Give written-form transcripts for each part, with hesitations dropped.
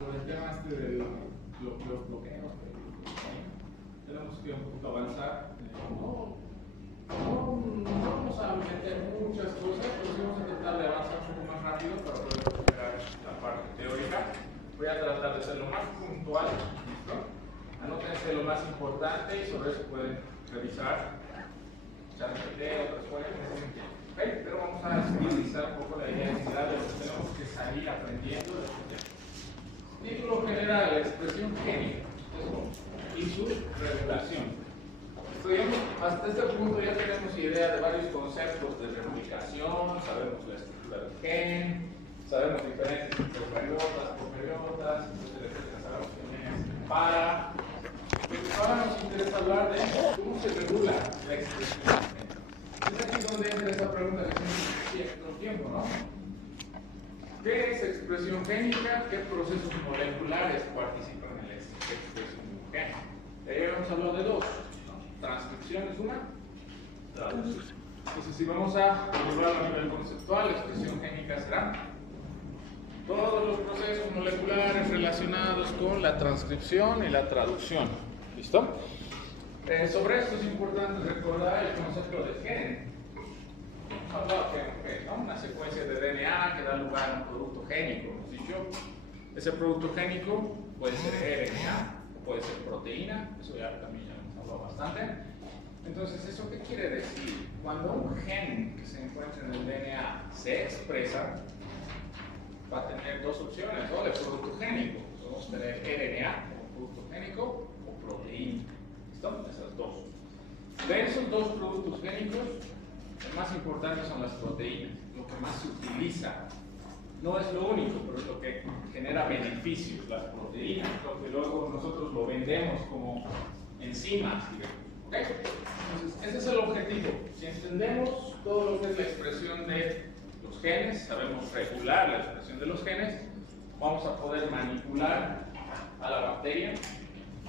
Sobre el tema de los bloqueos, tenemos que un poquito avanzar. No vamos a meter muchas cosas, pero sí vamos a tratar de avanzar un poco más rápido para poder recuperar la parte teórica. Voy a tratar de ser lo más puntual, ¿listo? Anótense lo más importante y sobre eso pueden revisar, ChatGPT, otras fuentes, ¿okay? Pero vamos a utilizar un poco la idea general de lo que tenemos que salir aprendiendo de este tema. Título general, la expresión génica y su regulación. Estudiamos, hasta este punto ya tenemos idea de varios conceptos de replicación, sabemos la estructura del gen, sabemos diferencias entre eucariotas, procariotas, etcétera, sabemos que viene para. Ahora nos interesa hablar de cómo se regula la expresión génica. Es aquí donde entra esa pregunta que siempre todo el tiempo, ¿no? ¿Qué es expresión génica? ¿Qué procesos moleculares participan en la expresión génica? Hemos hablado de dos, ¿no? Transcripción es una, traducción. Entonces, si vamos a regularlo a nivel conceptual, la expresión génica será todos los procesos moleculares relacionados con la transcripción y la traducción. ¿Listo? Sobre esto es importante recordar el concepto de gen. Hablado que ¿no? Una secuencia de DNA que da lugar a un producto génico, hemos dicho. Ese producto génico puede ser RNA o puede ser proteína, eso ya también ya hemos hablado bastante. Entonces, ¿eso qué quiere decir? Cuando un gen que se encuentra en el DNA se expresa, va a tener dos opciones, ¿no? De producto génico. Podemos tener RNA como producto génico o proteína. ¿Listo? Esas dos. De esos dos productos génicos, lo más importante son las proteínas, lo que más se utiliza. No es lo único, pero es lo que genera beneficios, las proteínas, lo que luego nosotros lo vendemos como enzimas, digamos. ¿Okay? Entonces, ese es el objetivo. Si entendemos todo lo que es la expresión de los genes, sabemos regular la expresión de los genes, vamos a poder manipular a la bacteria,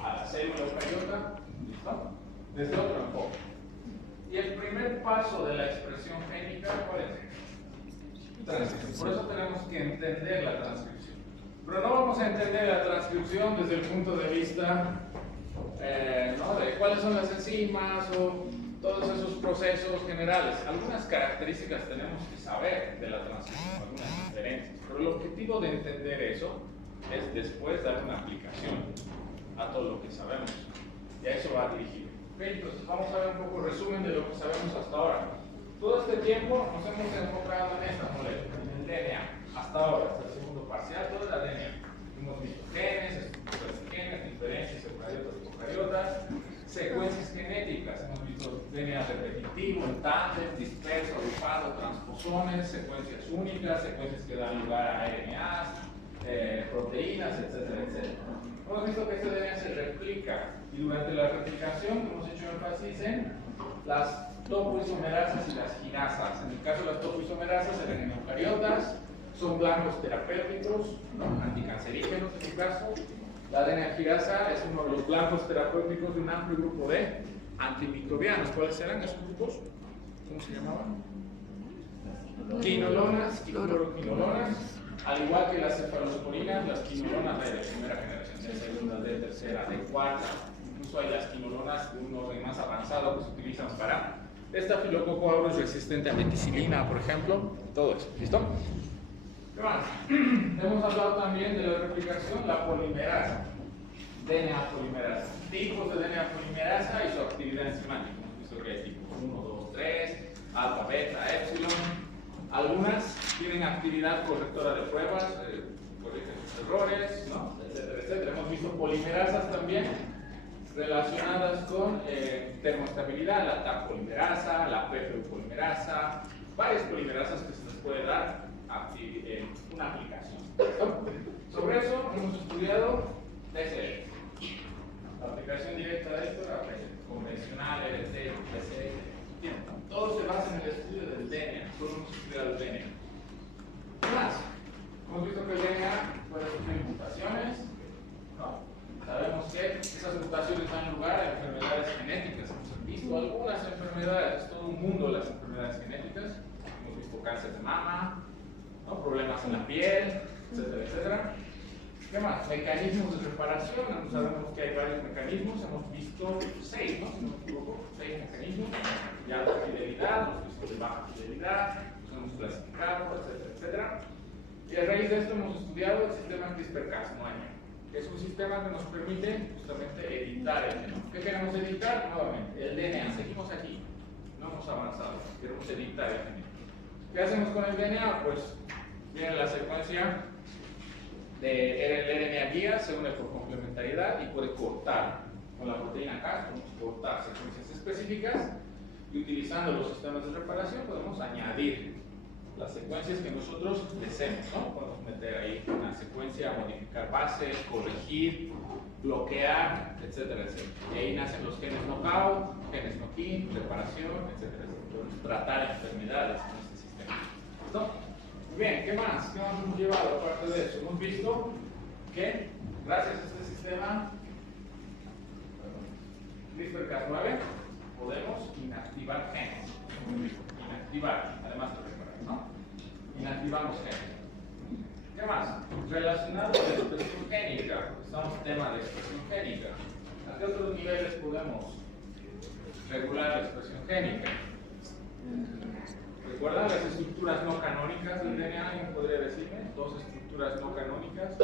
a la célula eucariota, ¿listo? Desde otro enfoque. Y el primer paso de la expresión génica, ¿cuál es? Transcripción. Por eso tenemos que entender la transcripción. Pero no vamos a entender la transcripción desde el punto de vista ¿no? de cuáles son las enzimas o todos esos procesos generales. Algunas características tenemos que saber de la transcripción, algunas diferencias. Pero el objetivo de entender eso es después dar una aplicación a todo lo que sabemos. Y a eso va dirigido. Okay, entonces vamos a ver un poco el resumen de lo que sabemos hasta ahora. Todo este tiempo nos hemos enfocado en esta molécula, en el DNA. Hasta ahora, hasta el segundo parcial, todo el DNA. Hemos visto genes, estructuras de genes, diferencias, eucariotas y procariotas, secuencias genéticas. Hemos visto DNA repetitivo, en tándem, disperso, agrupado, transposones, secuencias únicas, secuencias que dan lugar a RNAs, proteínas, etcétera, etcétera. Hemos visto que este DNA se replica y durante la replicación hemos hecho énfasis en las topoisomerasas y las ginasas. En el caso de las topoisomerasas en eucariotas son blancos terapéuticos, ¿no? Anticancerígenos en el caso. La ADN girasa es uno de los blancos terapéuticos de un amplio grupo de antimicrobianos. ¿Cuáles eran esos grupos? ¿Cómo se llamaban? Quinolonas y cloroquinolonas. Al igual que las cefalosporinas, las quinolonas de primera generación, de segunda, de tercera, de cuarta, incluso hay las quinolonas de un orden más avanzado que se utilizan para Staphylococcus aureus resistente a meticilina, por ejemplo, todo eso. ¿Listo? ¿Qué más? Hemos hablado también de la replicación, la polimerasa, DNA polimerasa, tipos de DNA polimerasa y su actividad enzimática. Hemos visto que hay tipos 1, 2, 3, alfa, beta, epsilon. Algunas tienen actividad correctora de pruebas, corrigen sus errores, ¿no? Etcétera, etcétera. Hemos visto polimerasas también relacionadas con termoestabilidad, la TAP polimerasa, la PFU polimerasa, varias polimerasas que se les puede dar una aplicación. Sobre eso hemos estudiado TCL. La aplicación directa de esto era convencional, LT, TCL. Bien, todo se basa en el estudio del DNA, solo hemos estudiado el DNA. ¿Qué más? Hemos visto que el DNA puede sufrir mutaciones. No. Sabemos que esas mutaciones dan lugar a enfermedades genéticas. Hemos visto algunas enfermedades, todo un mundo de las enfermedades genéticas. Hemos visto cáncer de mama, ¿no? Problemas en la piel, etcétera, etcétera. ¿Qué más? Mecanismos de reparación. Sabemos que hay varios mecanismos. Hemos visto 6, ¿no? Si no me equivoco, 6 mecanismos. De alta fidelidad, los visto de baja fidelidad, los hemos clasificado, etcétera, etcétera. Y a raíz de esto hemos estudiado el sistema CRISPR-Cas9, que es un sistema que nos permite justamente editar el genoma. ¿Qué queremos editar? Nuevamente, el DNA. Seguimos aquí. No hemos avanzado. Queremos editar el genoma. ¿Qué hacemos con el DNA? Pues viene la secuencia del RNA guía, se une por complementariedad y puede cortar. Con la proteína Cas podemos cortar secuencias específicas y utilizando los sistemas de reparación podemos añadir las secuencias que nosotros deseemos, ¿no? Podemos meter ahí una secuencia, modificar bases, corregir, bloquear, etcétera, etcétera. Y ahí nacen los genes knockout, genes knock-in, reparación, etcétera, etcétera. Podemos tratar enfermedades con este sistema. ¿Listo? Muy bien, ¿qué más? ¿Qué más hemos llevado aparte de eso? Hemos visto que gracias a este sistema CRISPR-Cas9 podemos inactivar genes. Inactivar, además de reparar, ¿no? Inactivamos genes. ¿Qué más? Relacionado con la expresión génica, estamos en tema de expresión génica. ¿A qué otros niveles podemos regular la expresión génica? ¿Recuerdan las estructuras no canónicas del DNA? ¿Alguien podría decirme? Dos estructuras no canónicas.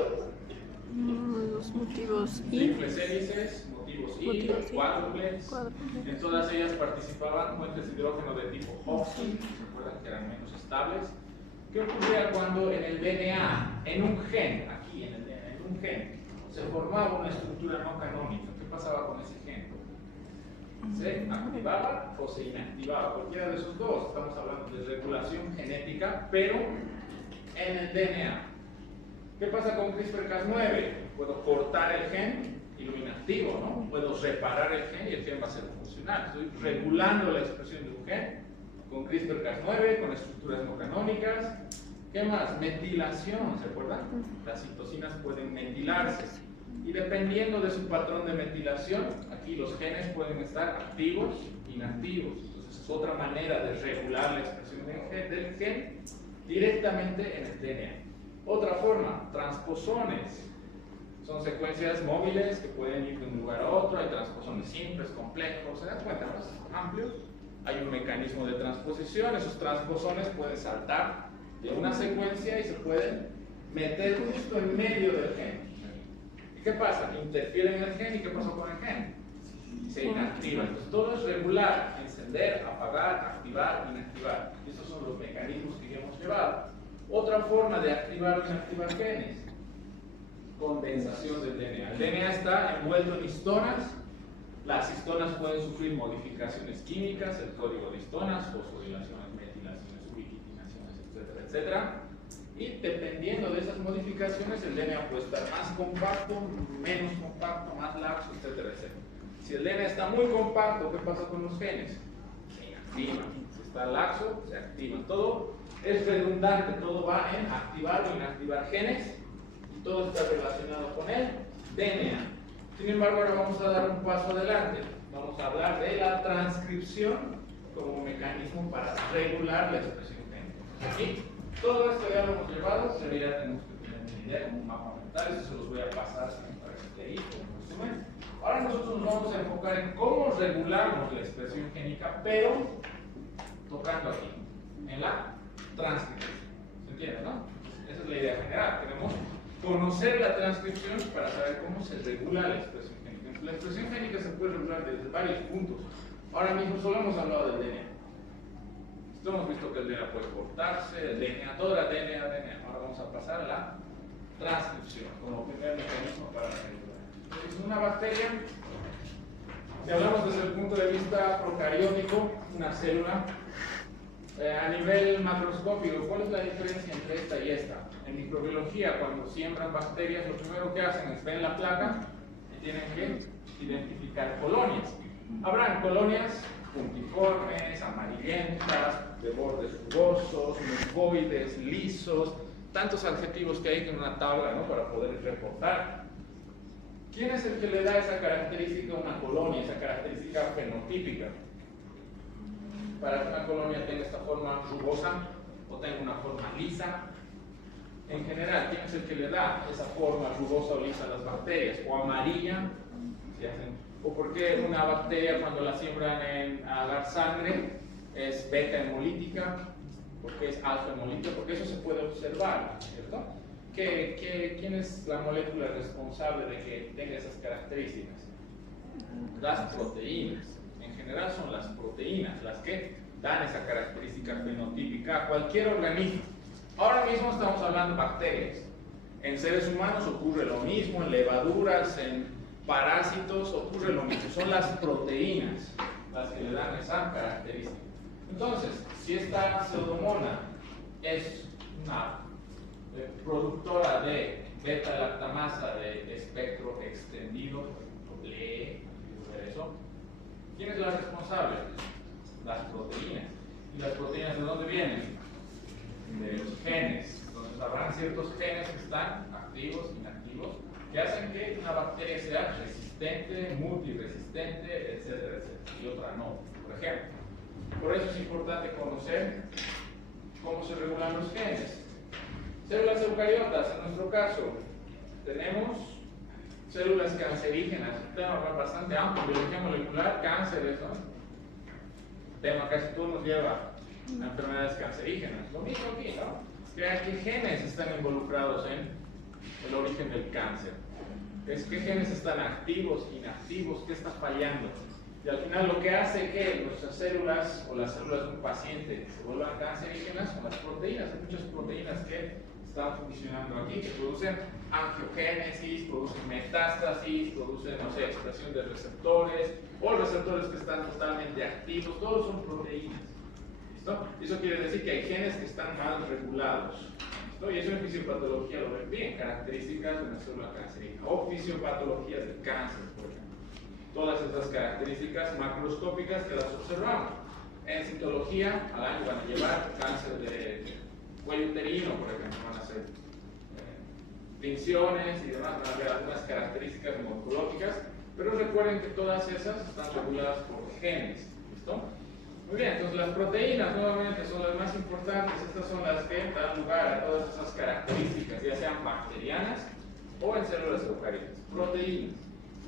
Los motivos I. Triples hélices, motivos I, cuádruples. En todas ellas participaban fuentes de hidrógeno de tipo oxi, recuerdan que eran menos estables. ¿Qué ocurría cuando en el DNA, en un gen, aquí en el DNA, en un gen, se formaba una estructura no canónica? ¿Qué pasaba con ese gen? ¿Se activaba o se inactivaba? Cualquiera de esos dos. Estamos hablando de regulación genética, pero en el DNA. ¿Qué pasa con CRISPR-Cas9? Puedo cortar el gen y lo inactivo, ¿no? Puedo reparar el gen y el gen va a ser funcional. Estoy regulando la expresión de un gen con CRISPR-Cas9, con estructuras no canónicas. ¿Qué más? Metilación, ¿se acuerdan? Las citocinas pueden metilarse. Y dependiendo de su patrón de metilación, aquí los genes pueden estar activos, inactivos. Entonces es otra manera de regular la expresión del gen directamente en el DNA. Otra forma, transposones. Son secuencias móviles que pueden ir de un lugar a otro. Hay transposones simples, complejos, ¿se dan cuenta? Más amplios. Hay un mecanismo de transposición. Esos transposones pueden saltar de una secuencia y se pueden meter justo en medio del gen. ¿Y qué pasa? Interfieren en el gen. ¿Y qué pasó con el gen? Se inactiva. Entonces todo es regular: encender, apagar, activar, inactivar. Y esos son los mecanismos que ya hemos llevado. Otra forma de activar o inactivar genes: condensación del DNA. El DNA está envuelto en histonas. Las histonas pueden sufrir modificaciones químicas, el código de histonas, fosforilaciones, metilaciones, ubiquitinaciones, etcétera, etcétera. Y dependiendo de esas modificaciones, el DNA puede estar más compacto, menos compacto, más laxo, etcétera, etcétera. Si el DNA está muy compacto, ¿qué pasa con los genes? Se inactivan. Si está laxo, se activan. Todo es redundante, todo va en activar o inactivar genes y todo está relacionado con el DNA. Sin embargo, ahora vamos a dar un paso adelante. Vamos a hablar de la transcripción como mecanismo para regular la expresión génica. Aquí, todo esto ya lo hemos llevado, pero ya tenemos que tener una idea como un mapa mental. Eso se los voy a pasar para que esté ahí como resumen. Ahora nosotros nos vamos a enfocar en cómo regulamos la expresión génica, pero tocando aquí, en la transcripción. ¿Se entiende, no? Esa es la idea general. Queremos conocer la transcripción para saber cómo se regula la expresión génica. La expresión génica se puede regular desde varios puntos. Ahora mismo solo hemos hablado del DNA. Hemos visto que el DNA puede cortarse, el DNA, todo era DNA. Ahora vamos a pasar a la transcripción como primer mecanismo para regular. Entonces, una bacteria, si hablamos desde el punto de vista procariótico, una célula, a nivel macroscópico, ¿cuál es la diferencia entre esta y esta? En microbiología, cuando siembran bacterias, lo primero que hacen es ven la placa y tienen que identificar colonias. Habrán colonias puntiformes, amarillentas, de bordes rugosos, mucoides, lisos, tantos adjetivos que hay en una tabla, ¿no?, para poder reportar. ¿Quién es el que le da esa característica a una colonia, esa característica fenotípica? Para que una colonia tenga esta forma rugosa o tenga una forma lisa, en general, ¿quién es el que le da esa forma rugosa o lisa a las bacterias? O amarilla, o por qué una bacteria cuando la siembran a dar sangre es beta hemolítica, porque es alfa hemolítica, porque eso se puede observar, ¿cierto? ¿Quién es la molécula responsable de que tenga esas características? Las proteínas. En general son las proteínas las que dan esa característica fenotípica a cualquier organismo. Ahora mismo estamos hablando de bacterias. En seres humanos ocurre lo mismo, en levaduras, en parásitos ocurre lo mismo. Son las proteínas las que le dan esa característica. Entonces, si esta pseudomonas es una productora de beta-lactamasa de espectro extendido, eso, ¿quién es la responsable? Las proteínas. ¿Y las proteínas de dónde vienen? De los genes. Entonces habrán ciertos genes que están activos, inactivos, que hacen que una bacteria sea resistente, multiresistente, etcétera, etcétera, y otra no, por ejemplo. Por eso es importante conocer cómo se regulan los genes. Células eucariotas, en nuestro caso, tenemos células cancerígenas, un tema bastante amplio, biología molecular, cánceres, ¿no? Tema casi todo nos lleva a enfermedades cancerígenas. Lo mismo aquí, ¿no? ¿Qué genes están involucrados en el origen del cáncer? ¿Qué genes están activos, inactivos? ¿Qué está fallando? Y al final lo que hace que nuestras células o las células de un paciente se vuelvan cancerígenas son las proteínas. Hay muchas proteínas que están funcionando aquí, que producen angiogénesis, producen metástasis, producen, no sé, expresión de receptores, o receptores que están totalmente activos, todos son proteínas. ¿Listo? Eso quiere decir que hay genes que están mal regulados. ¿Listo? Y eso en fisiopatología lo ven bien, características de una célula cancerígena, o fisiopatologías del cáncer, por ejemplo. Todas estas características macroscópicas que las observamos. En citología, al año van a llevar cáncer de cuello uterino, por ejemplo, van a hacer tinciones y demás, van a ver algunas características morfológicas, pero recuerden que todas esas están reguladas por genes. ¿Listo? Muy bien, entonces las proteínas nuevamente son las más importantes. Estas son las que dan lugar a todas esas características, ya sean bacterianas o en células eucariotas. Proteínas.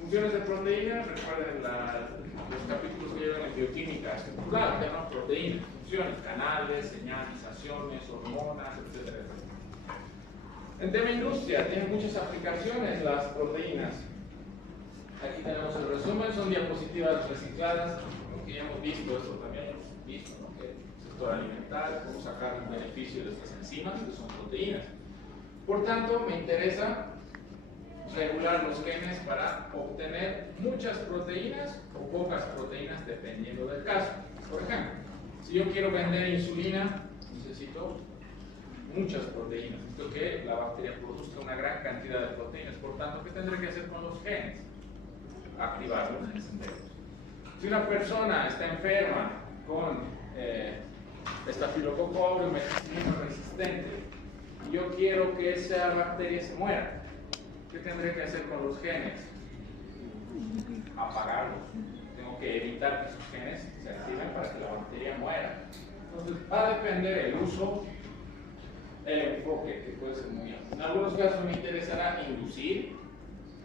Funciones de proteínas, recuerden los capítulos que llevan en bioquímica estructural, llaman proteínas, funciones, canales, señalizaciones, hormonas, etcétera, etcétera. En tema industria, tienen muchas aplicaciones las proteínas. Aquí tenemos el resumen, son diapositivas recicladas, que ya hemos visto esto también, hemos visto, ¿no? Que el sector alimentario, cómo sacar un beneficio de estas enzimas, que son proteínas. Por tanto, me interesa regular los genes para obtener muchas proteínas o pocas proteínas dependiendo del caso. Por ejemplo, si yo quiero vender insulina, necesito muchas proteínas, necesito que la bacteria produzca una gran cantidad de proteínas. Por tanto, ¿qué tendré que hacer con los genes? Activarlos, encenderlos. Si una persona está enferma con estafilococo aureus resistente y yo quiero que esa bacteria se muera, ¿qué tendré que hacer con los genes? Apagarlos. Tengo que evitar que esos genes se activen para que la bacteria muera. Entonces, va a depender el uso, el enfoque, que puede ser muy amplio. En algunos casos me interesará inducir.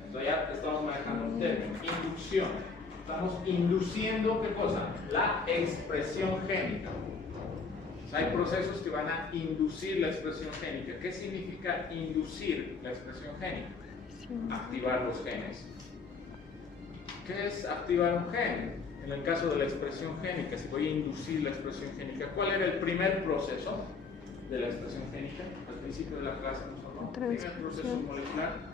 Entonces ya estamos manejando un término, inducción. Estamos induciendo, ¿qué cosa? La expresión génica. Hay procesos que van a inducir la expresión génica. ¿Qué significa inducir la expresión génica? Activar los genes. ¿Qué es activar un gen? En el caso de la expresión génica, si voy a inducir la expresión génica, ¿cuál era el primer proceso de la expresión génica? Al principio de la clase nos habló. ¿Primer proceso molecular?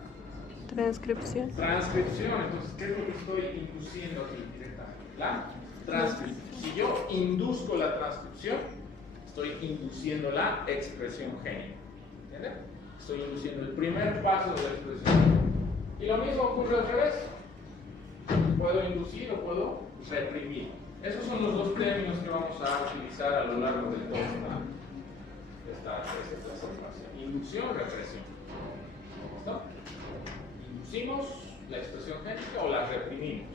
Transcripción. Transcripción. Entonces, ¿qué es lo que estoy induciendo aquí directamente? La transcripción. Si yo induzco la transcripción, estoy induciendo la expresión génica. ¿Entienden? Estoy induciendo el primer paso de la expresión. Y lo mismo ocurre al revés. Puedo inducir o puedo reprimir. Esos son los dos términos que vamos a utilizar a lo largo de toda esta clase. Inducción, represión. ¿Listo? Inducimos la expresión génica o la reprimimos.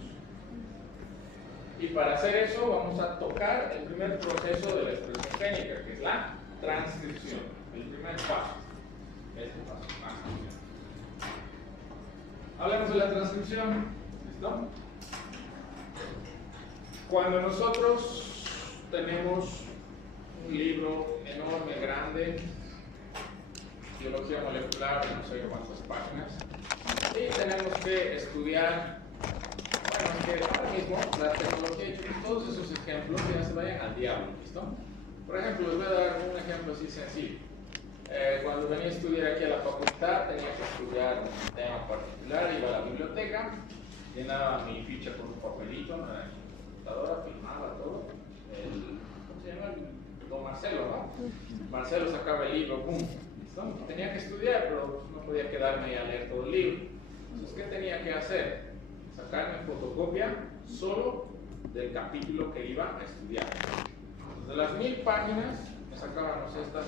Y para hacer eso vamos a tocar el primer proceso de la expresión génica, que es la transcripción, el primer paso. Es el paso de transcripción. Hablemos de la transcripción. ¿Listo? Cuando nosotros tenemos un libro enorme, grande, biología molecular, no sé cuántas páginas, y tenemos que estudiar, bueno, que ahora mismo la tecnología y todos esos ejemplos ya se vayan al diablo, ¿listo? Por ejemplo, les voy a dar un ejemplo así sencillo. Cuando venía a estudiar aquí a la facultad, tenía que estudiar un tema particular, iba a la biblioteca, llenaba mi ficha con un papelito, ¿no? En mi computadora, filmaba todo. ¿Cómo se llama? Don Marcelo, ¿no? Marcelo sacaba el libro, ¡pum! ¿Listo? Tenía que estudiar, pero no podía quedarme ahí a leer todo el libro. Entonces, ¿qué tenía que hacer? Sacarme fotocopia solo del capítulo que iba a estudiar. Entonces, de las 1000 páginas, me sacaba, no sé, estas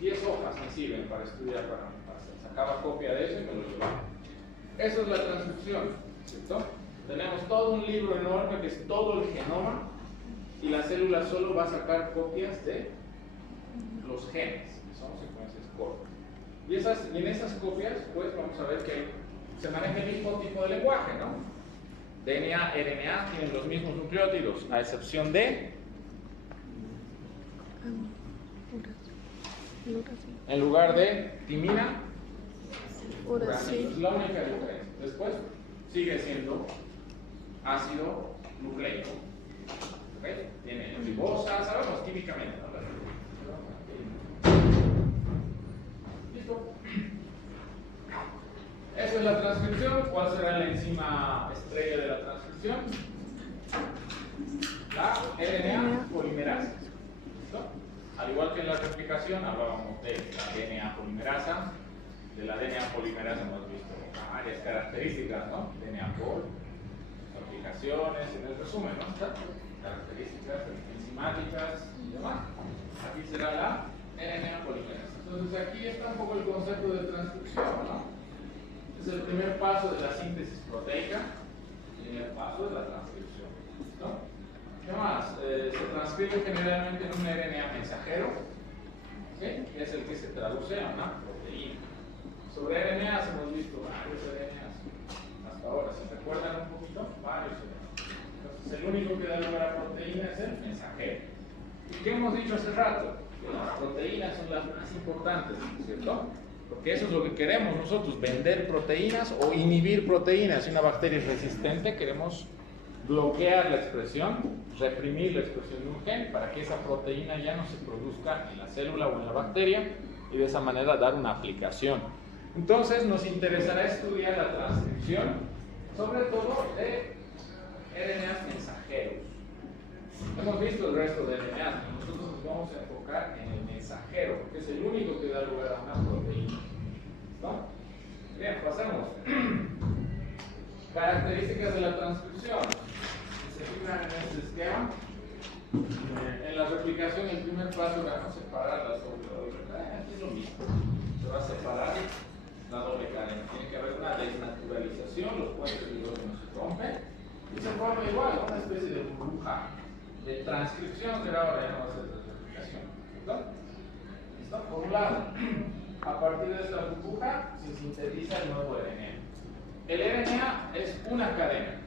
10 hojas me sirven para estudiar, sacaba copia de eso y me lo llevaba. Eso es la transcripción, ¿cierto? Tenemos todo un libro enorme que es todo el genoma y la célula solo va a sacar copias de los genes, que son secuencias cortas. Y en esas copias, pues vamos a ver que se maneja el mismo tipo de lenguaje, ¿no? DNA, RNA tienen los mismos nucleótidos, a excepción de... En lugar de timina, uracilo. Es la única diferencia. Después sigue siendo ácido nucleico. ¿Okay? Tiene ribosa, sabemos químicamente, ¿no? ¿Listo? Esa es la transcripción. ¿Cuál será la enzima estrella de la transcripción? La RNA polimerasa. ¿Listo? Al igual que en la replicación, hablábamos de la DNA polimerasa. De la DNA polimerasa hemos visto varias características, ¿no? DNA pol, aplicaciones, en el resumen, ¿no? Características enzimáticas y demás. Aquí será la RNA polimerasa. Entonces aquí está un poco el concepto de transcripción, ¿no? Es el primer paso de la síntesis proteica, el primer paso de la transcripción, ¿no? ¿Qué más? Se transcribe generalmente en un RNA mensajero, ¿okay? Que es el que se traduce a una proteína. Sobre RNAs hemos visto varios RNAs hasta ahora, ¿se recuerdan un poquito? Varios RNAs. Entonces, el único que da lugar a proteína es el mensajero. ¿Y qué hemos dicho hace rato? Que las proteínas son las más importantes, ¿cierto? Porque eso es lo que queremos nosotros, vender proteínas o inhibir proteínas. Si una bacteria es resistente, queremos bloquear la expresión, reprimir la expresión de un gen para que esa proteína ya no se produzca en la célula o en la bacteria y de esa manera dar una aplicación. Entonces nos interesará estudiar la transcripción, sobre todo de RNAs mensajeros. Hemos visto el resto de RNAs, pero nosotros nos vamos a enfocar en el mensajero, porque es el único que da lugar a una proteína. ¿No? Bien, pasemos. Características de la transcripción. Se fijan en este esquema. En la replicación, el primer paso era separar las doble cadenas. Aquí es lo mismo. Se va a separar la doble cadena. Tiene que haber una desnaturalización, los puentes de hidrógeno se rompen y se forma igual una especie de burbuja de transcripción, que ahora ya no va a ser de replicación. ¿Listo? ¿Listo? Por un lado, a partir de esta burbuja se sintetiza el nuevo RNA. El RNA es una cadena.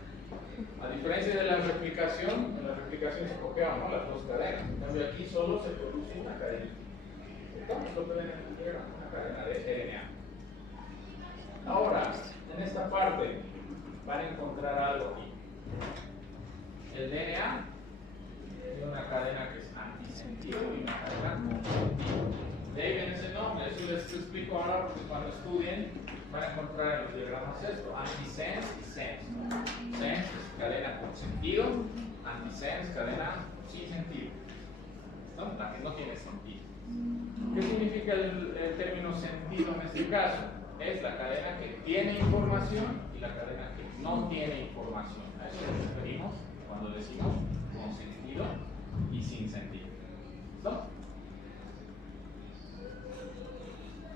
A diferencia de la replicación, en la replicación se copiaban, ¿no?, las dos cadenas. En cambio aquí solo se produce una cadena. Esto pueden entender una cadena de RNA. Ahora, en esta parte van a encontrar algo aquí. El DNA tiene una cadena que es antisentido y una cadena consentido. De ahí viene ese nombre. Eso les explico ahora porque cuando estudien van a encontrar en los diagramas esto: antisense y sense. Sense es cadena con sentido, antisense cadena sin sentido. ¿No? La que no tiene sentido. ¿Qué significa el término sentido en este caso? Es la cadena que tiene información y la cadena que no tiene información. A eso nos referimos cuando decimos con sentido y sin sentido. ¿Listo?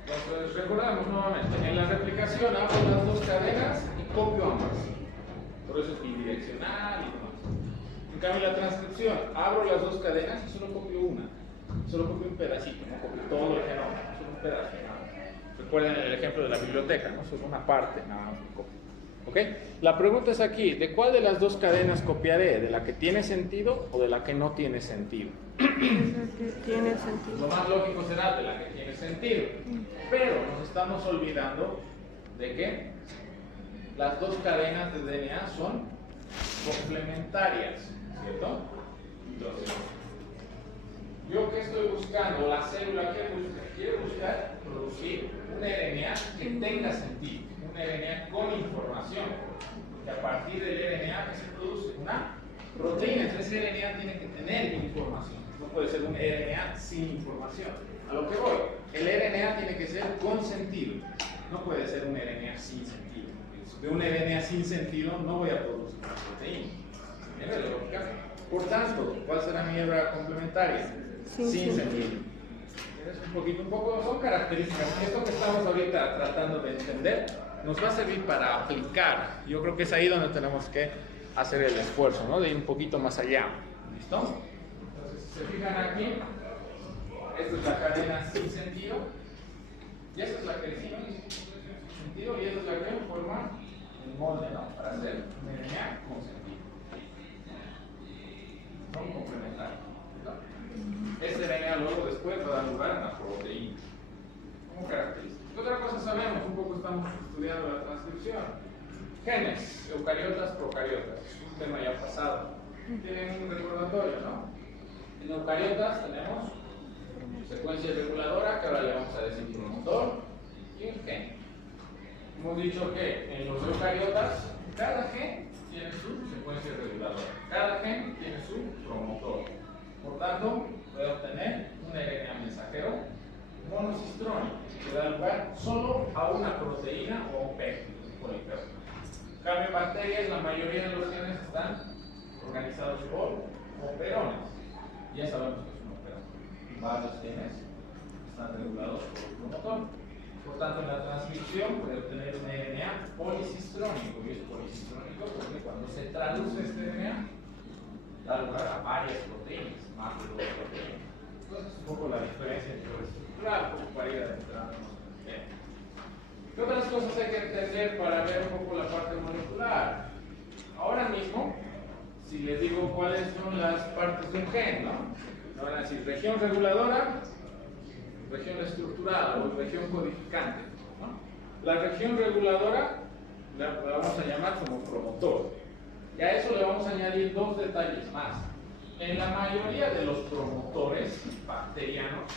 Entonces, recordamos nuevamente, en la replicación abro las dos cadenas y copio ambas. Por eso es bidireccional y demás. En cambio, la transcripción, abro las dos cadenas y solo copio una. Solo copio un pedacito, no copio todo el genoma, solo un pedacito. Recuerden el ejemplo de la biblioteca, ¿no? Eso es una parte, nada más que copio. ¿Ok? La pregunta es aquí, ¿de cuál de las dos cadenas copiaré? ¿De la que tiene sentido o de la que no tiene sentido? La que tiene sentido. Lo más lógico será de la que tiene sentido. Pero nos estamos olvidando de que las dos cadenas de DNA son complementarias, ¿cierto? Entonces, yo que estoy buscando, la célula quiere buscar producir un RNA que tenga sentido, un RNA con información, que a partir del RNA que se produce una proteína, entonces ese RNA tiene que tener información, no puede ser un RNA sin información. A lo que voy, el RNA tiene que ser con sentido, no puede ser un RNA sin sentido. De un RNA sin sentido no voy a producir una proteína. ¿Entiendes la lógica? Por tanto, ¿cuál será mi hebra complementaria? Sin sentido. Es un poco, son características. Esto que estamos ahorita tratando de entender nos va a servir para aplicar. Yo creo que es ahí donde tenemos que hacer el esfuerzo, ¿no? De ir un poquito más allá. ¿Listo? Entonces, si se fijan aquí, esta es la cadena sin sentido, y esta es la que sí sin sentido, y esta es la que forma el molde, ¿no? Para hacer un RNA con sentido. Son complementarios. Este RNA luego después va a dar lugar a una proteína como característica. Otra cosa sabemos, un poco estamos estudiando la transcripción. Genes, eucariotas, procariotas, un tema ya pasado. Tienen un recordatorio, ¿no? En eucariotas tenemos secuencia reguladora, que ahora le vamos a decir promotor, y un gen. Hemos dicho que en los eucariotas cada gen tiene su secuencia reguladora, cada gen tiene su promotor. Por tanto, voy a obtener un RNA mensajero monocistrónico que da lugar solo a una proteína o a un péptido polipéptido. En cambio, en bacterias, la mayoría de los genes están organizados por operones. Ya sabemos que es un operón. Varios genes están regulados por un promotor. Por tanto, en la transcripción puede obtener un RNA policistrónico. Y es policistrónico porque cuando se traduce este RNA, da lugar a varias proteínas, más de 2 proteínas. Entonces, es un poco la diferencia entre lo estructural, para ir adentrándonos en el tema. ¿Qué otras cosas hay que entender para ver un poco la parte molecular? Ahora mismo, si les digo cuáles son las partes de un gen, ¿no? Me van a decir región reguladora, región estructurada o región codificante, ¿no? La región reguladora la vamos a llamar como promotor. Y a eso le vamos a añadir dos detalles más. En la mayoría de los promotores bacterianos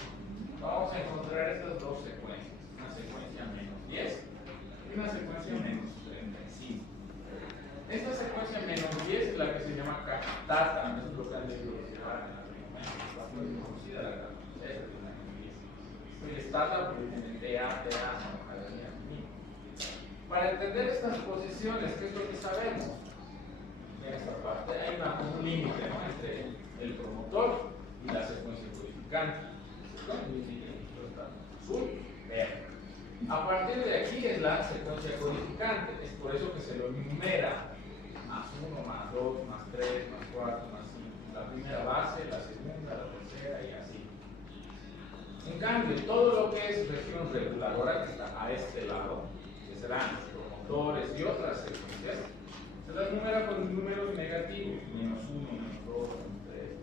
vamos a encontrar estas dos secuencias, una secuencia -10 y una secuencia -35. Esta secuencia -10 es la que se llama catata, eso es lo que han debido observar en algún momento, es bastante conocida la catata, esa es la que es tata porque tiene TA, no, cadena mínima. Para entender estas posiciones, ¿qué es lo que sabemos? En esta parte hay un límite, ¿no? Entre el promotor y la secuencia codificante. Azul, verde. A partir de aquí es la secuencia codificante, es por eso que se lo enumera +1, +2, +3, +4, +5. La primera base, la segunda, la tercera y así. En cambio, todo lo que es región reguladora, que está a este lado, que serán los promotores y otras secuencias, se las numera con números negativos, -1, -2, -3.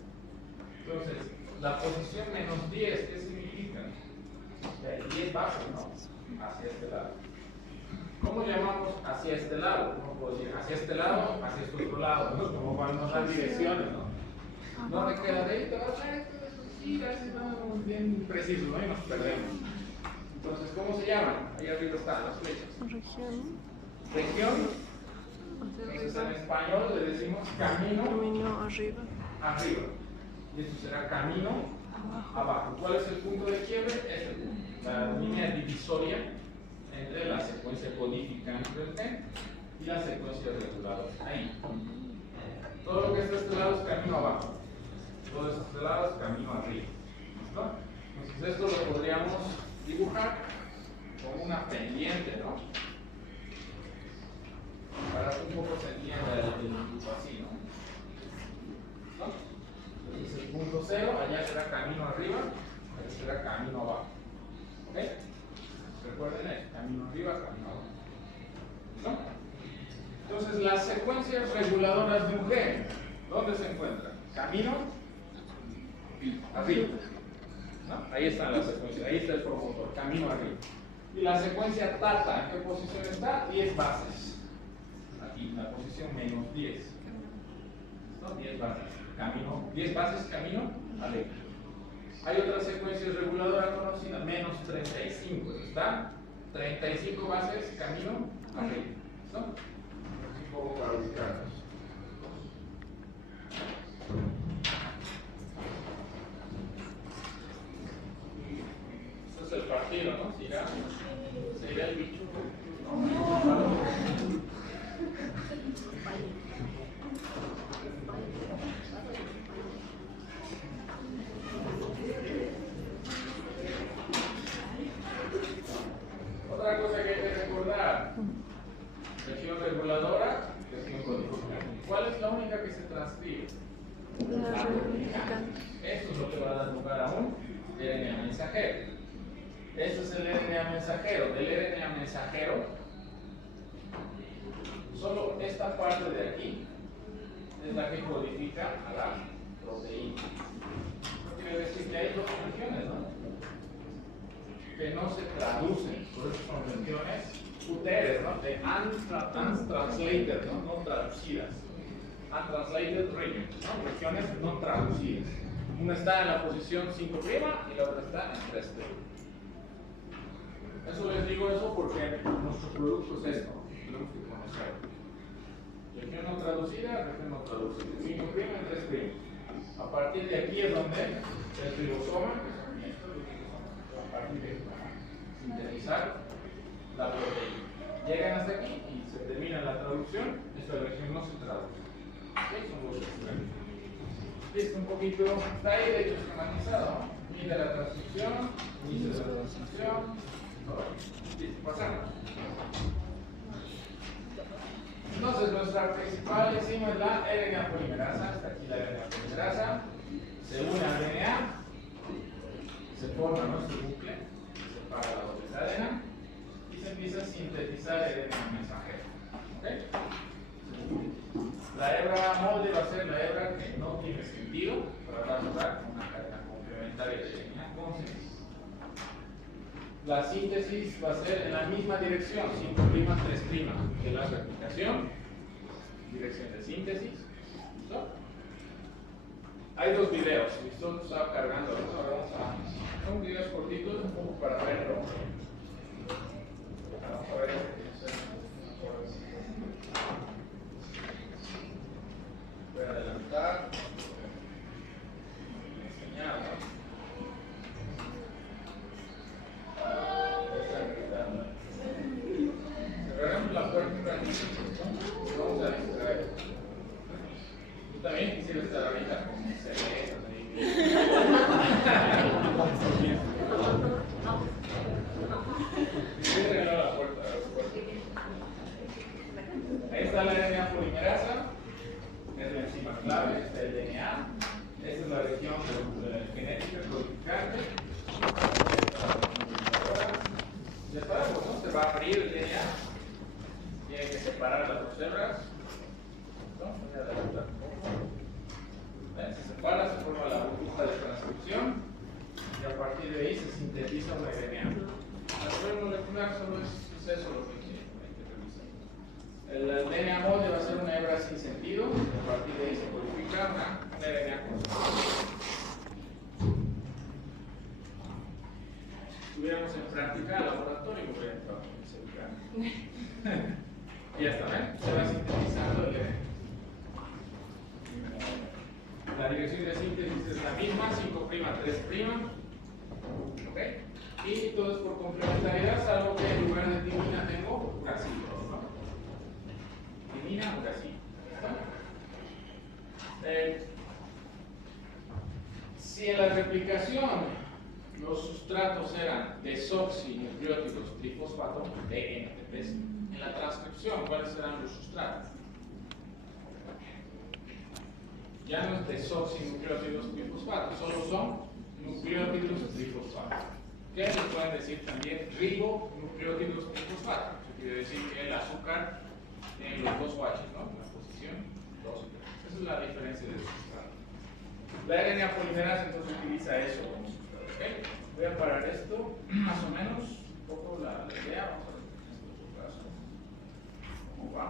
Entonces, la posición -10, ¿qué significa? El 10 bajo, ¿no? Hacia este lado. ¿Cómo llamamos hacia este lado? ¿Cómo puedo decir? Hacia este lado, hacia este otro lado, ¿no? Como cuando nos dan direcciones, ¿no? No me queda de ahí, te vas a esto, sí, así vamos bien preciso, ¿no? Y nos perdemos. Entonces, ¿cómo se llaman? Ahí arriba están las flechas. Región. Región. Entonces en español le decimos camino, Camino arriba. arriba. Y esto será camino abajo. ¿Cuál es el punto de quiebre? Este punto. La línea divisoria entre la secuencia codificante del gen y la secuencia reguladora. Ahí. Todo lo que está a este lado es camino abajo. Todo lo que está a este lado es camino arriba. ¿Listo? Entonces esto lo podríamos dibujar como una pendiente, ¿no? Para que un poco se entienda el dibujo así, ¿no? Entonces el punto 0, allá será camino arriba, allá será camino abajo. ¿Ok? recuerden eso, camino arriba, camino abajo. ¿No? Entonces, las secuencias reguladoras de un gen, ¿dónde se encuentran? Camino arriba. ¿No? Ahí están las secuencias, ahí está el promotor, camino arriba. Y la secuencia tata, ¿en qué posición está? 10 bases. Aquí, en la posición menos 10. ¿No? 10 bases. Camino, 10 bases, camino arriba. Hay otra secuencia reguladora conocida, menos 35. ¿Está? 35 bases, camino arriba. ¿No? Un poco para ubicarnos. Este es el partido, ¿no? ¿Se irá el bicho? Otra cosa que hay que recordar, región reguladora, región codificante. ¿Cuál es la única que se transcribe? La codificante. Esto es lo que va a dar lugar a un RNA mensajero. Este es el RNA mensajero. Del RNA mensajero, solo esta parte de aquí es la que codifica a la proteína. Esto quiere decir que hay dos regiones, ¿no? Que no se traducen, por eso son regiones UTR, ¿no? De untranslated, ¿no? No traducidas. Untranslated regions, ¿no? Regiones no traducidas. Una está en la posición 5' y la otra está en 3'. Eso les digo eso porque nuestro producto es esto, tenemos que conocerlo. Región no traducida, región no traducida. 5' en 3'. A partir de aquí es donde el ribosoma, que son estos ribosomas, a partir de sintetizar la proteína. Llegan hasta aquí y se termina la traducción. Esta región no se traduce. ¿Okay? Son los extremos. Listo, un poquito. Está ahí de hecho esquematizado, ¿no? Inicia la transcripción, inicia la transcripción. Listo, pasamos. Entonces, nuestra principal enzima es la RNA polimerasa. Está aquí la RNA polimerasa. Se une al RNA, se forma nuestro bucle, se separa la doble cadena y se empieza a sintetizar el RNA mensajero. ¿Okay? La hebra molde va a ser la hebra que no tiene sentido para dar lugar a una cadena complementaria de RNA con síntesis. La síntesis va a ser en la misma dirección, 5', 3' que la replicación, dirección de síntesis. ¿Listo? Hay dos videos, ¿listo? Estaba cargando, ¿no? Ahora vamos a... Son videos cortitos, un poco para verlo. Vamos a ver voy a adelantar. Enseñar, ¿no? Cerraremos la puerta un ratito, ¿no? Vamos a distraer. Yo también quisiera estar ahorita con mis cervezas ahí. Cierren la puerta. Ahí está la RNA polimerasa, es la enzima clave, está el DNA. Esta es la región de la genética codificante. Ya sabemos, ¿no? Se va a abrir el DNA. Tiene que separar las dos hebras. ¿No? Voy a adelantar un poco. Se separa, se forma la burbuja de transcripción y a partir de ahí se sintetiza una RNA. La prueba molecular solo es eso lo que hay que revisar. El DNA molde va a ser una hebra sin sentido y a partir de ahí se codifica una RNA con sentido. Si estuviéramos en práctica, laboratorio, me hubiera entrado en ese lugar. Y ya está, ¿ven? Se va sintetizando el RNA. La dirección de síntesis es la misma, 5', 3'. ¿Ok? Y todo es por complementariedad, salvo que en lugar de timina tengo uracilo, ¿no? Timina, uracilo. Si en la replicación los sustratos eran desoxinucleótidos trifosfato, DNTPs, en la transcripción, ¿cuáles serán los sustratos? Ya no es desoxinucleótidos trifosfato, solo son nucleótidos trifosfato. que le pueden decir también ribonucleótidos fosfato. Eso quiere decir que el azúcar en los dos OH, ¿no? En la posición 2 y 3. Esa es la diferencia de sustrato. La RNA polimerasa entonces utiliza eso como sustrato. ¿Okay? Voy a parar esto, más o menos, un poco la idea. Vamos a ver en estos casos cómo va.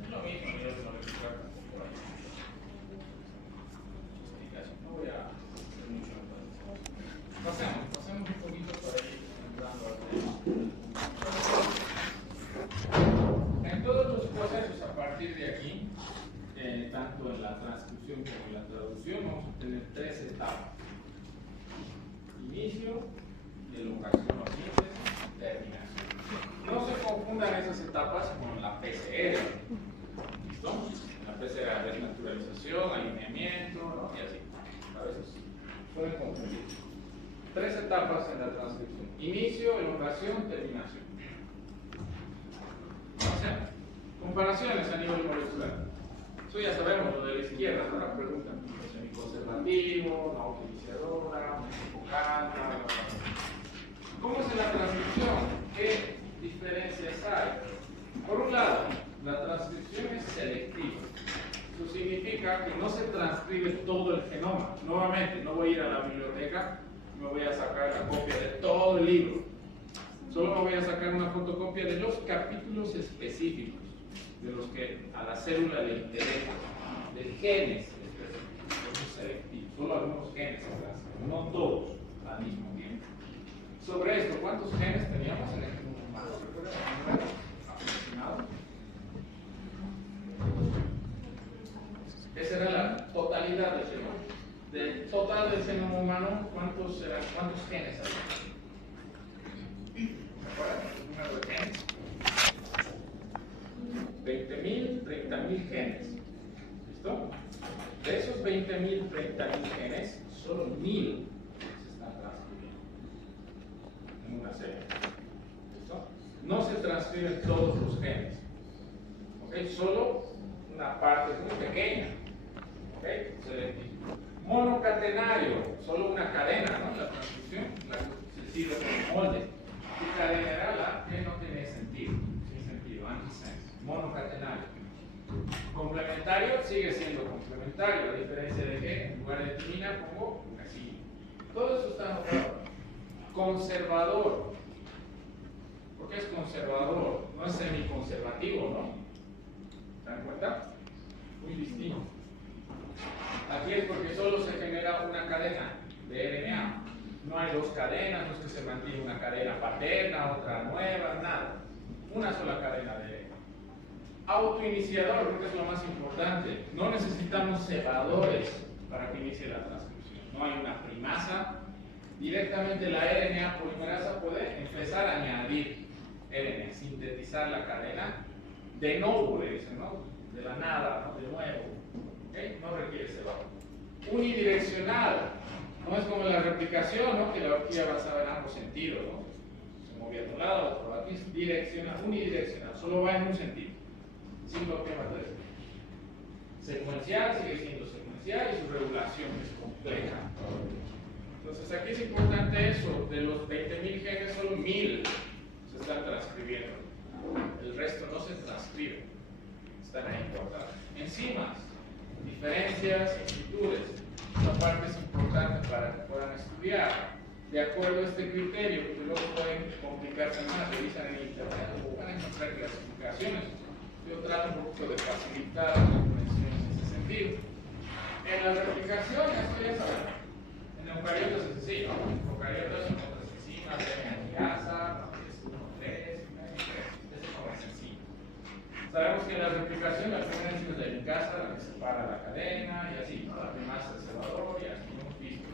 Es lo mismo, yo lo voy a explicar tampoco ahí. No voy a hacer mucho entonces. Pasemos un poquito por ahí, entrando al tema. En todos los procesos a partir de aquí, tanto en la transcripción como en la traducción, vamos a tener 3 etapas: inicio, elongación o síntesis, terminación. No se confundan esas etapas con la PCR. ¿Listo? La PCR es naturalización, alineamiento, ¿no? Y así. A veces pueden confundir. 3 etapas en la transcripción: inicio, elongación, terminación. O sea, comparaciones a nivel molecular. Eso ya sabemos, lo de la izquierda. Ahora preguntan: semiconservativo, no utilizadora, enfocada. ¿Cómo es la transcripción? ¿Qué diferencias hay? Por un lado, la transcripción es selectiva. Eso significa que no se transcribe todo el genoma. Nuevamente, no voy a ir a la biblioteca y me voy a sacar la copia de todo el libro. Solo me voy a sacar una fotocopia de los capítulos específicos, de los que a la célula le interesa, de genes específicos. Eso es selectivo. Solo algunos genes se transcriben, no todos al mismo tiempo. Sobre esto, ¿cuántos genes teníamos en el genoma humano? ¿Recuerdan el número aproximado? Esa era la totalidad del genoma. Del total del genoma humano, ¿cuántos genes había? ¿Se acuerdan? El número de genes. 20.000, 30.000 genes. ¿Listo? De esos 20.000, 30.000 genes, solo 1.000 se están transcribiendo en una célula. ¿Listo? No se transcriben todos los genes. ¿Ok? Solo una parte muy pequeña. ¿Ok? Selectivo. Monocatenario, solo una cadena, ¿no? La transcripción, se sirve como molde. ¿Qué cadena era la que no tiene sentido? Sin sentido, antisense. Monocatenario. Complementario sigue siendo complementario, a diferencia de que en lugar de timina pongo casilla. Todo eso está anotado. Conservador. ¿Por qué es conservador? No es semiconservativo, ¿no? ¿Se dan cuenta? Muy distinto. Aquí es porque solo se genera una cadena de RNA. No hay 2 cadenas, no es que se mantiene una cadena paterna, otra nueva, nada. Una sola cadena de RNA. Autoiniciador, creo que es lo más importante. No necesitamos cebadores para que inicie la transcripción. No hay una primasa. Directamente la RNA polimerasa puede empezar a añadir RNA, sintetizar la cadena de nuevo, le dicen, ¿no? De la nada, ¿no? De nuevo. ¿Okay? No requiere cebador. Unidireccional. No es como la replicación, ¿no? Que la orquídea avanzaba en ambos sentidos, ¿no? Se movía de un lado a otro. Aquí es direccional, unidireccional, solo va en un sentido. 5 temas de esto. Secuencial sigue siendo secuencial y su regulación es compleja. Entonces aquí es importante eso, de los 20.000 genes solo 1.000 se están transcribiendo. El resto no se transcribe. Están ahí importados. Enzimas, diferencias, similitudes. Esta parte es importante para que puedan estudiar. De acuerdo a este criterio, que luego pueden complicarse más, revisan en internet o van a encontrar clasificaciones. Yo trato un poquito de facilitar la comprensión en ese sentido. En la replicación, esto ya saben. En eucariotas es sencillo, ¿no? En eucariotas son otras enzimas, DNA, es 1, 3, eso no es sencillo. Sabemos que en la replicación la primera enzima es la helicasa, la que separa la cadena y así, ¿no? La primasa es el cebador y así hemos visto.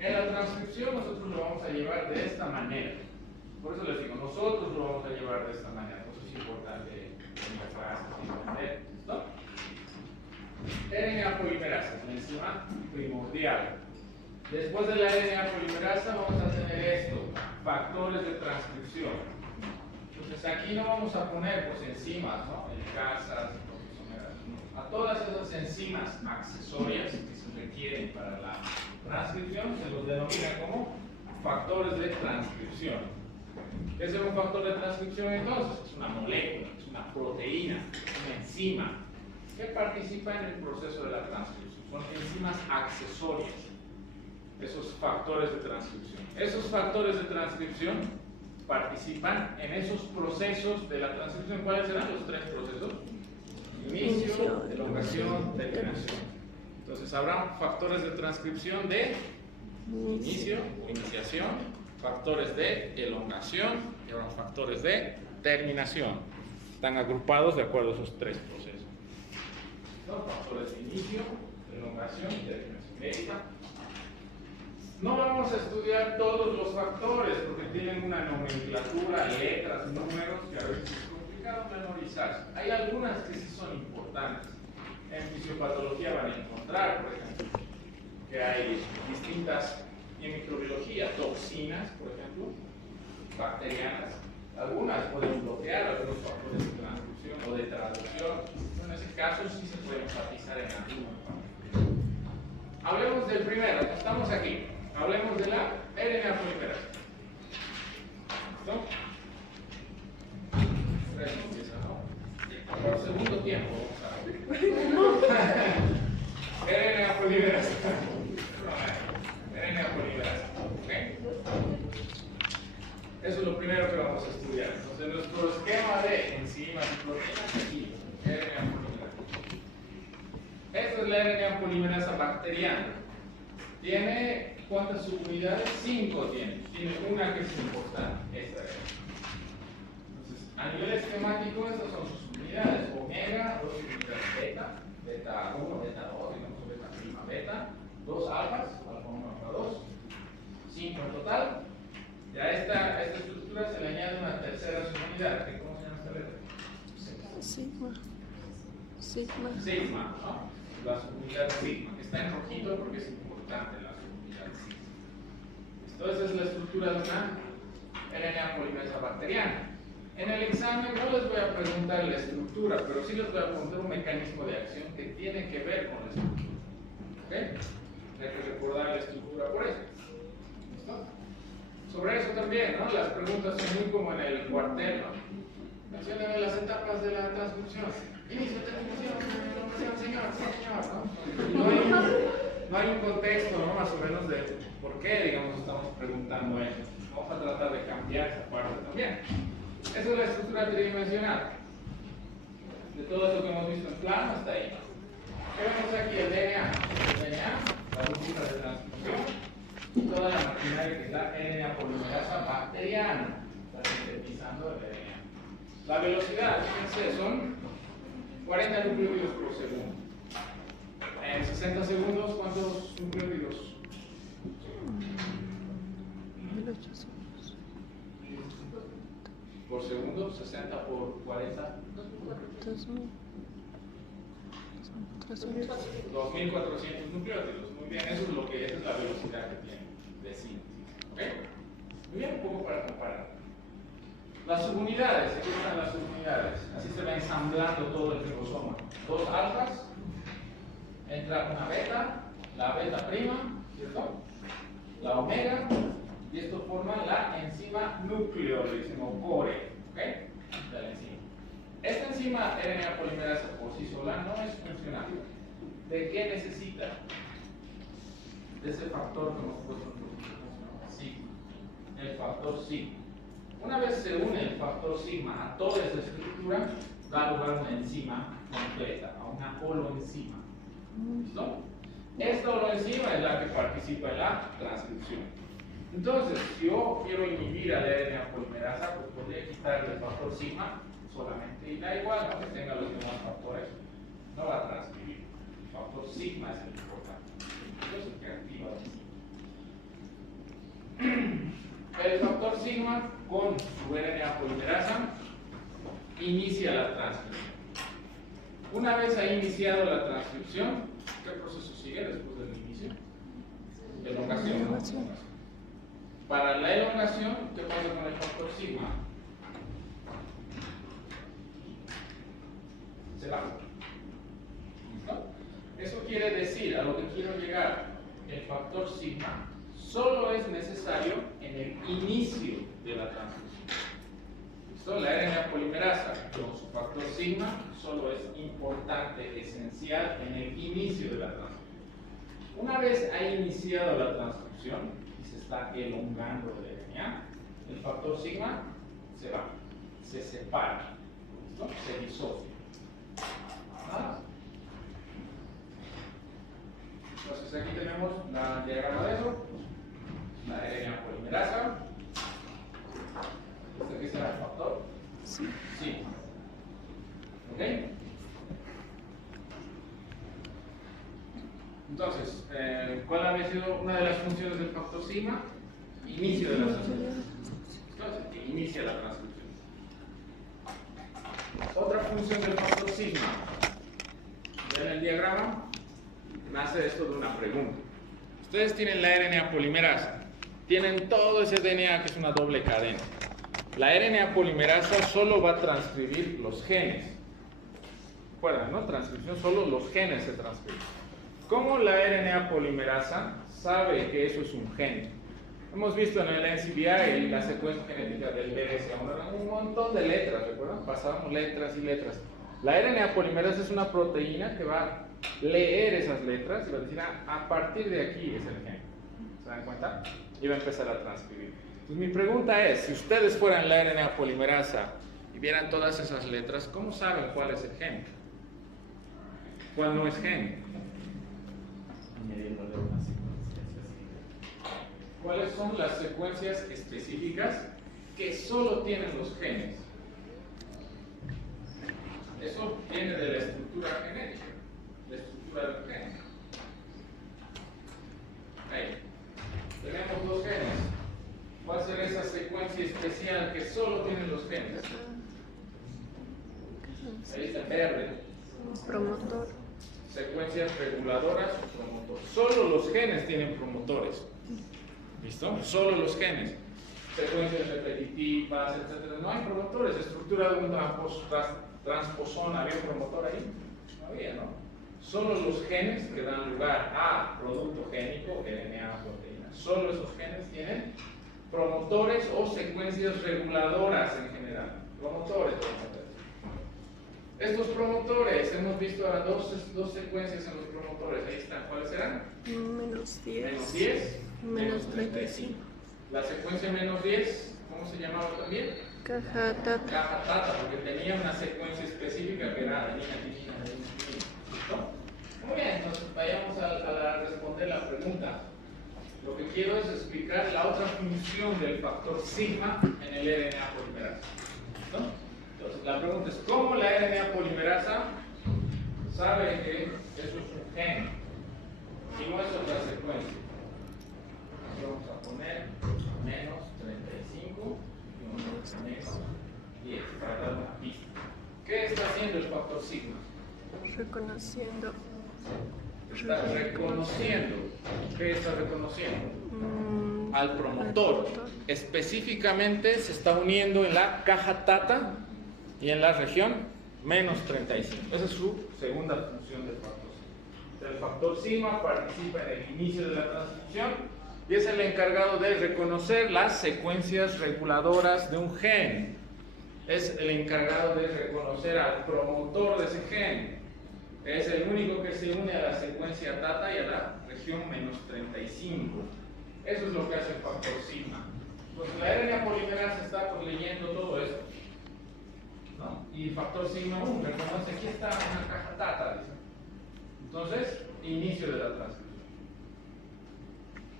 En la transcripción nosotros lo vamos a llevar de esta manera. Por eso les digo, nosotros lo vamos a llevar de esta manera. Por eso es importante en la clase entender. ¿No? RNA polimerasa, la enzima primordial. Después de la RNA polimerasa vamos a tener esto, factores de transcripción. Entonces aquí no vamos a poner pues enzimas, ¿no? Helicasas, proteasomeras, no. a todas esas enzimas accesorias que se requieren para la transcripción se los denomina como factores de transcripción. ¿Qué es un factor de transcripción entonces? Es una molécula, es una proteína, es una enzima que participa en el proceso de la transcripción. Son enzimas accesorias, esos factores de transcripción. Esos factores de transcripción participan en esos procesos de la transcripción. ¿Cuáles serán los tres procesos? Inicio, elongación, terminación. Entonces habrá factores de transcripción de inicio o iniciación, factores de elongación y habrá factores de terminación. Están agrupados de acuerdo a esos tres procesos. ¿No? Factores de inicio, elongación y terminación. No vamos a estudiar todos los factores porque tienen una nomenclatura, letras, números que a veces es complicado memorizarse. Hay algunas que sí son importantes. En fisiopatología van a encontrar, por ejemplo, que hay distintas, y en microbiología, toxinas, por ejemplo, bacterianas. Algunas pueden bloquear algunos factores de transcripción o de traducción. En ese caso sí se puede enfatizar en algunos factores. Hablemos del primero, estamos aquí. Hablemos de la RNA polimerasa. ¿Listo? Empieza, ¿no? Por segundo tiempo, vamos a ver. RNA polimerasa. RNA polimerasa. ¿Ok? Eso es lo primero que vamos a estudiar. Entonces, nuestro esquema de enzimas y proteínas aquí, RNA polimerasa. Esta es la RNA polimerasa bacteriana. Tiene ¿cuántas subunidades? 5 tiene. Tiene una que es importante. Esta es. Entonces, a nivel esquemático, estas son sus unidades. Omega, 2 unidades beta, beta 1, beta 2, digamos beta prima, beta, 2 alfas, alfa 1, alfa 2, 5 en total. Y a esta estructura se le añade una tercera subunidad. ¿Cómo se llama esta letra? Sigma. Sigma. Sigma, ¿no? La subunidad sigma, que está en rojito porque es importante la subunidad sigma. Entonces es la estructura de una RNA polimerasa bacteriana. En el examen no les voy a preguntar la estructura, pero sí les voy a preguntar un mecanismo de acción que tiene que ver con la estructura. ¿Ok? Hay que recordar la estructura por eso. ¿Listo? Sobre eso también, ¿no? Las preguntas son muy como en el cuartel, ¿no? Mencióname las etapas de la transcripción. Inicio, terminación, señor, ¿no? No hay un contexto, ¿no? Más o menos de por qué, digamos, estamos preguntando eso. Vamos a tratar de cambiar esa parte también. Esa es la estructura tridimensional. De todo eso que hemos visto en plano hasta ahí. ¿Qué vemos aquí? El DNA. El DNA, las rutas de transcripción y toda la maquinaria que es la RNA polimerasa bacteriana. Está sintetizando el DNA. La velocidad, fíjense, son 40 nucleótidos por segundo. En 60 segundos, ¿cuántos nucleótidos? 1800. Por segundo, 60 por 40. 2400 nucleótidos. Muy bien, eso es lo que esa es la velocidad que tiene de síntesis. ¿Ok? Muy bien, un poco para comparar. Las subunidades, aquí están las subunidades. Así se va ensamblando todo el ribosoma. 2 alfas, entra una beta, la beta prima, ¿cierto? La omega, y esto forma la enzima núcleo, le decimos core, ¿ok? De la enzima. Esta enzima RNA polimerasa por sí sola no es funcional. ¿De qué necesita? De ese factor que hemos puesto en sigma. El factor sigma. Una vez se une el factor sigma a toda esa estructura, da lugar a una enzima completa, a una holoenzima. ¿Listo? Esta holoenzima es la que participa en la transcripción. Entonces, si yo quiero inhibir a la RNA polimerasa, pues podría quitarle el factor sigma solamente y da igual, ¿no? Que tenga los demás factores, no va a transcribir. El factor sigma es el importante. Entonces, el que activa la enzima. El factor sigma con su RNA polimerasa inicia la transcripción. Una vez ha iniciado la transcripción, ¿qué proceso sigue después del inicio? Elongación. ¿No? Para la elongación, ¿qué pasa con el factor sigma? Se baja. ¿Listo? La RNA polimerasa con su factor sigma solo es importante, esencial en el inicio de la transcripción. Una vez ha iniciado la transcripción y se está elongando el RNA, el factor sigma se va, se separa, ¿listo? Se disocia. Nada más. Entonces aquí tenemos el diagrama de eso, la RNA polimerasa. ¿Este aquí será el factor? Sí. Sí. ¿Ok? Entonces, ¿cuál había sido una de las funciones del factor sigma? Inicio de la transcripción. Entonces, inicia la transcripción. Otra función del factor sigma. ¿Ven el diagrama? Nace esto de una pregunta. Ustedes tienen la RNA polimerasa. Tienen todo ese DNA que es una doble cadena. La RNA polimerasa solo va a transcribir los genes. Recuerden, ¿no? Transcripción, solo los genes se transcriben. ¿Cómo la RNA polimerasa sabe que eso es un gen? Hemos visto en el NCBI la secuencia genética del BRCA1, un montón de letras, ¿recuerdan? Pasábamos letras y letras. La RNA polimerasa es una proteína que va a leer esas letras y va a decir, a partir de aquí es el gen. ¿Se dan cuenta? Y va a empezar a transcribir. Entonces, mi pregunta es, si ustedes fueran la RNA polimerasa y vieran todas esas letras, ¿cómo saben cuál es el gen? ¿Cuál no es gen? Añadiéndole una secuencia específica. ¿Cuáles son las secuencias específicas que solo tienen los genes? Eso viene de la estructura genética, la estructura del gen. Ahí. Tenemos dos genes. ¿Cuál será esa secuencia especial que solo tienen los genes? Ahí está en verde. Promotor. Secuencias reguladoras o promotores. Solo los genes tienen promotores. ¿Listo? Solo los genes. Secuencias repetitivas, etc. No hay promotores. Estructura de un transposón. ¿Había un promotor ahí? No había, ¿no? Solo los genes que dan lugar a producto génico, RNA, proteína. Solo esos genes tienen promotores o secuencias reguladoras en general. Promotores. Estos promotores, hemos visto ahora dos secuencias en los promotores. Ahí están. ¿Cuáles serán? Menos 10. Menos 10. Menos 35. La secuencia menos 10, ¿cómo se llamaba también? Caja tata. Caja tata, porque tenía una secuencia específica que era adenina, timina, ¿listo? Muy bien, entonces vayamos a responder la pregunta. Lo que quiero es explicar la otra función del factor sigma en el RNA polimerasa. ¿Listo? Entonces la pregunta es, ¿cómo la RNA polimerasa sabe que eso es un gen y no es otra secuencia? Vamos a poner menos 35 y vamos a poner menos 10 para dar una pista. ¿Qué está haciendo el factor sigma? Reconociendo. Está reconociendo. ¿Qué está reconociendo? Al promotor. Al promotor. Específicamente se está uniendo en la caja tata y en la región menos 35. Esa es su segunda función del factor sigma. El factor sigma participa en el inicio de la transcripción y es el encargado de reconocer las secuencias reguladoras de un gen. Es el encargado de reconocer al promotor de ese gen. Es el único que se une a la secuencia tata y a la región menos 35. Eso es lo que hace el factor sigma. Entonces la RNA polimerasa está pues, leyendo todo eso, ¿no? Y el factor sigma 1 reconoce, aquí está una caja tata, dice. Entonces, inicio de la transcripción.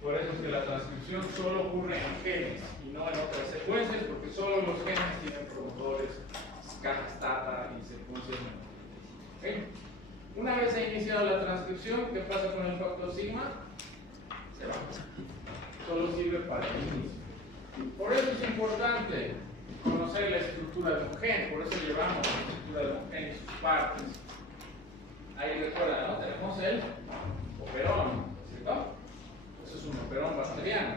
Por eso es que la transcripción solo ocurre en genes y no en otras secuencias, porque solo los genes tienen promotores, cajas tata y secuencias menores. ¿Okay? Una vez ha iniciado la transcripción, ¿qué pasa con el factor sigma? Se va. Solo sirve para el inicio. Por eso es importante conocer la estructura de un gen, por eso llevamos la estructura de un gen y sus partes. Ahí recuerdan, ¿no? Tenemos el operón, ¿cierto? Eso es un operón bacteriano.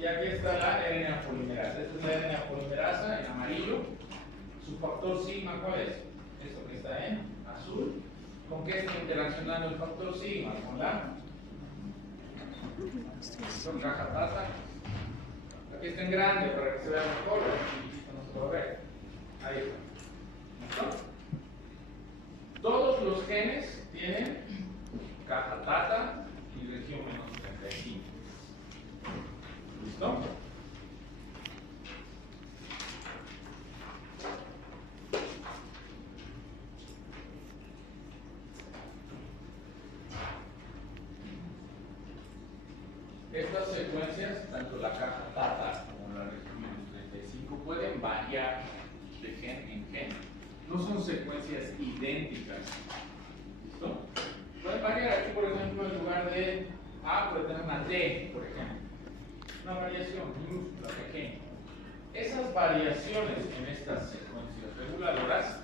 Y aquí está la RNA polimerasa. Esta es la RNA polimerasa en amarillo. Su factor sigma, ¿cuál es? Esto que está en azul. ¿Con qué está interaccionando el factor sigma? Con la caja tata. ¿Ok? Aquí está en grande para que se vea mejor, chiquitito no se va a ver. Ahí está. ¿Listo? Todos los genes tienen caja tata y región menos 35. ¿Listo? Estas secuencias, tanto la caja tata como la región menos 35, pueden variar de gen en gen. No son secuencias idénticas. ¿Listo? Pueden variar. Aquí, por ejemplo, en lugar de A, puede tener una D, por ejemplo. Una variación minúscula, pequeña. Esas variaciones en estas secuencias reguladoras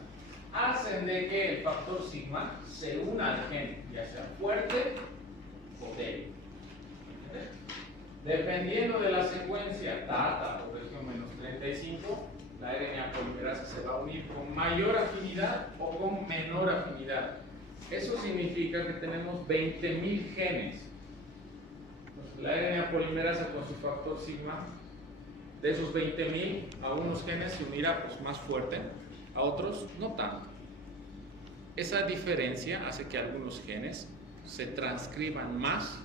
hacen de que el factor sigma se una al gen, ya sea fuerte o débil. Dependiendo de la secuencia tata o región menos 35, la RNA polimerasa se va a unir con mayor afinidad o con menor afinidad. Eso significa que tenemos 20.000 genes. Entonces, la RNA polimerasa con su factor sigma, de esos 20.000, a unos genes se unirá pues, más fuerte, a otros no tanto. Esa diferencia hace que algunos genes se transcriban más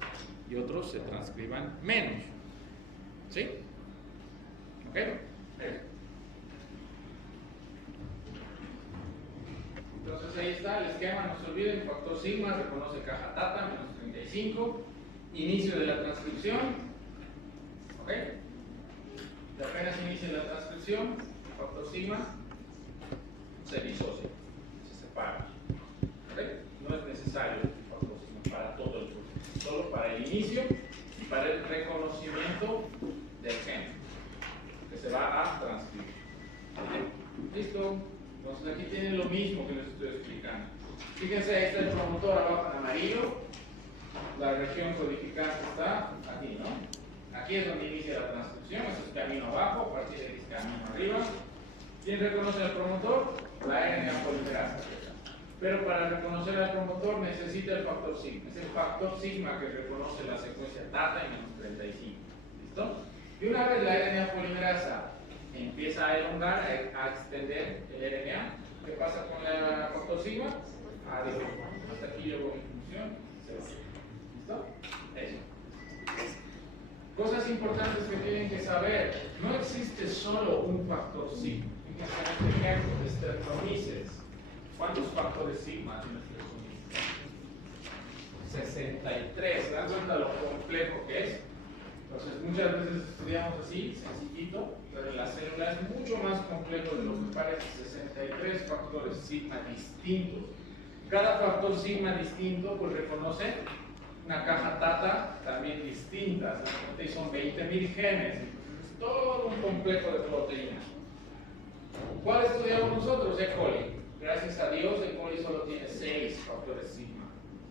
y otros se transcriban menos. ¿Sí? ¿Ok? Entonces ahí está el esquema, no se olviden, factor sigma, reconoce caja tata, menos 35, inicio de la transcripción. ¿Ok? Y apenas inicia la transcripción, factor sigma se disocia, se separa. ¿Ok? No es necesario el factor sigma para todo el proceso, solo para el inicio y para el reconocimiento del gen que se va a transcribir. ¿Ok? ¿Listo? Entonces aquí tienen lo mismo que les estoy explicando. Fíjense, ahí está el promotor abajo en amarillo, la región codificante está aquí, ¿no? Aquí es donde inicia la transcripción, eso es camino abajo, a partir de aquí es camino arriba. ¿Quién reconoce al promotor? La RNA polimerasa. Pero para reconocer al promotor necesita el factor sigma. Es el factor sigma que reconoce la secuencia tata y menos 35. ¿Listo? Y una vez la RNA polimerasa empieza a elongar, a extender el RNA, ¿qué pasa con el factor sigma? Adiós. Hasta aquí llegó mi función. ¿Listo? Eso. Cosas importantes que tienen que saber. No existe solo un factor sigma. Fíjense en este ejemplo de Streptomyces. ¿Cuántos factores sigma tiene Streptomyces? 63. ¿Se dan cuenta lo complejo que es? Entonces, muchas veces estudiamos así, sencillito, pero en la célula es mucho más complejo de lo que parece. 63 factores sigma distintos. Cada factor sigma distinto pues reconoce una caja tata también distinta. Y son 20.000 genes. Es todo un complejo de proteínas. ¿Cuál estudiamos nosotros? E. coli. Gracias a Dios, E. coli solo tiene 6 factores sigma.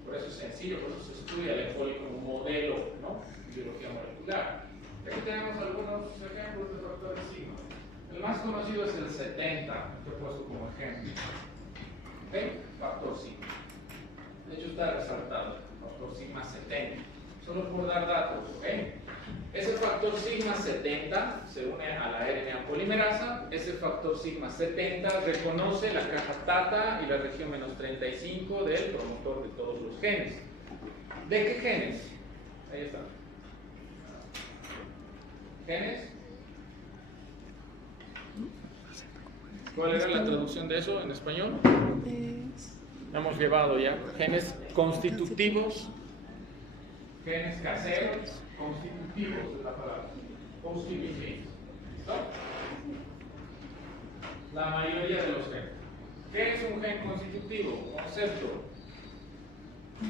Por eso es sencillo, por eso se estudia el E. coli como modelo, ¿no? Biología molecular. Aquí tenemos algunos ejemplos de factores sigma. El más conocido es el 70, que he puesto como ejemplo. ¿Ok? Factor sigma. De hecho está resaltado, factor sigma 70. Solo por dar datos, ¿ok? Ese factor sigma 70 se une a la RNA polimerasa. Ese factor sigma 70 reconoce la caja tata y la región menos 35 del promotor de todos los genes. ¿De qué genes? Ahí está. ¿Genes? ¿Cuál era la traducción de eso en español? Hemos llevado ya. Genes constitutivos, genes caseros, constitutivos es la palabra. Constitutivos. ¿Listo? La mayoría de los genes. ¿Qué es un gen constitutivo? Concepto.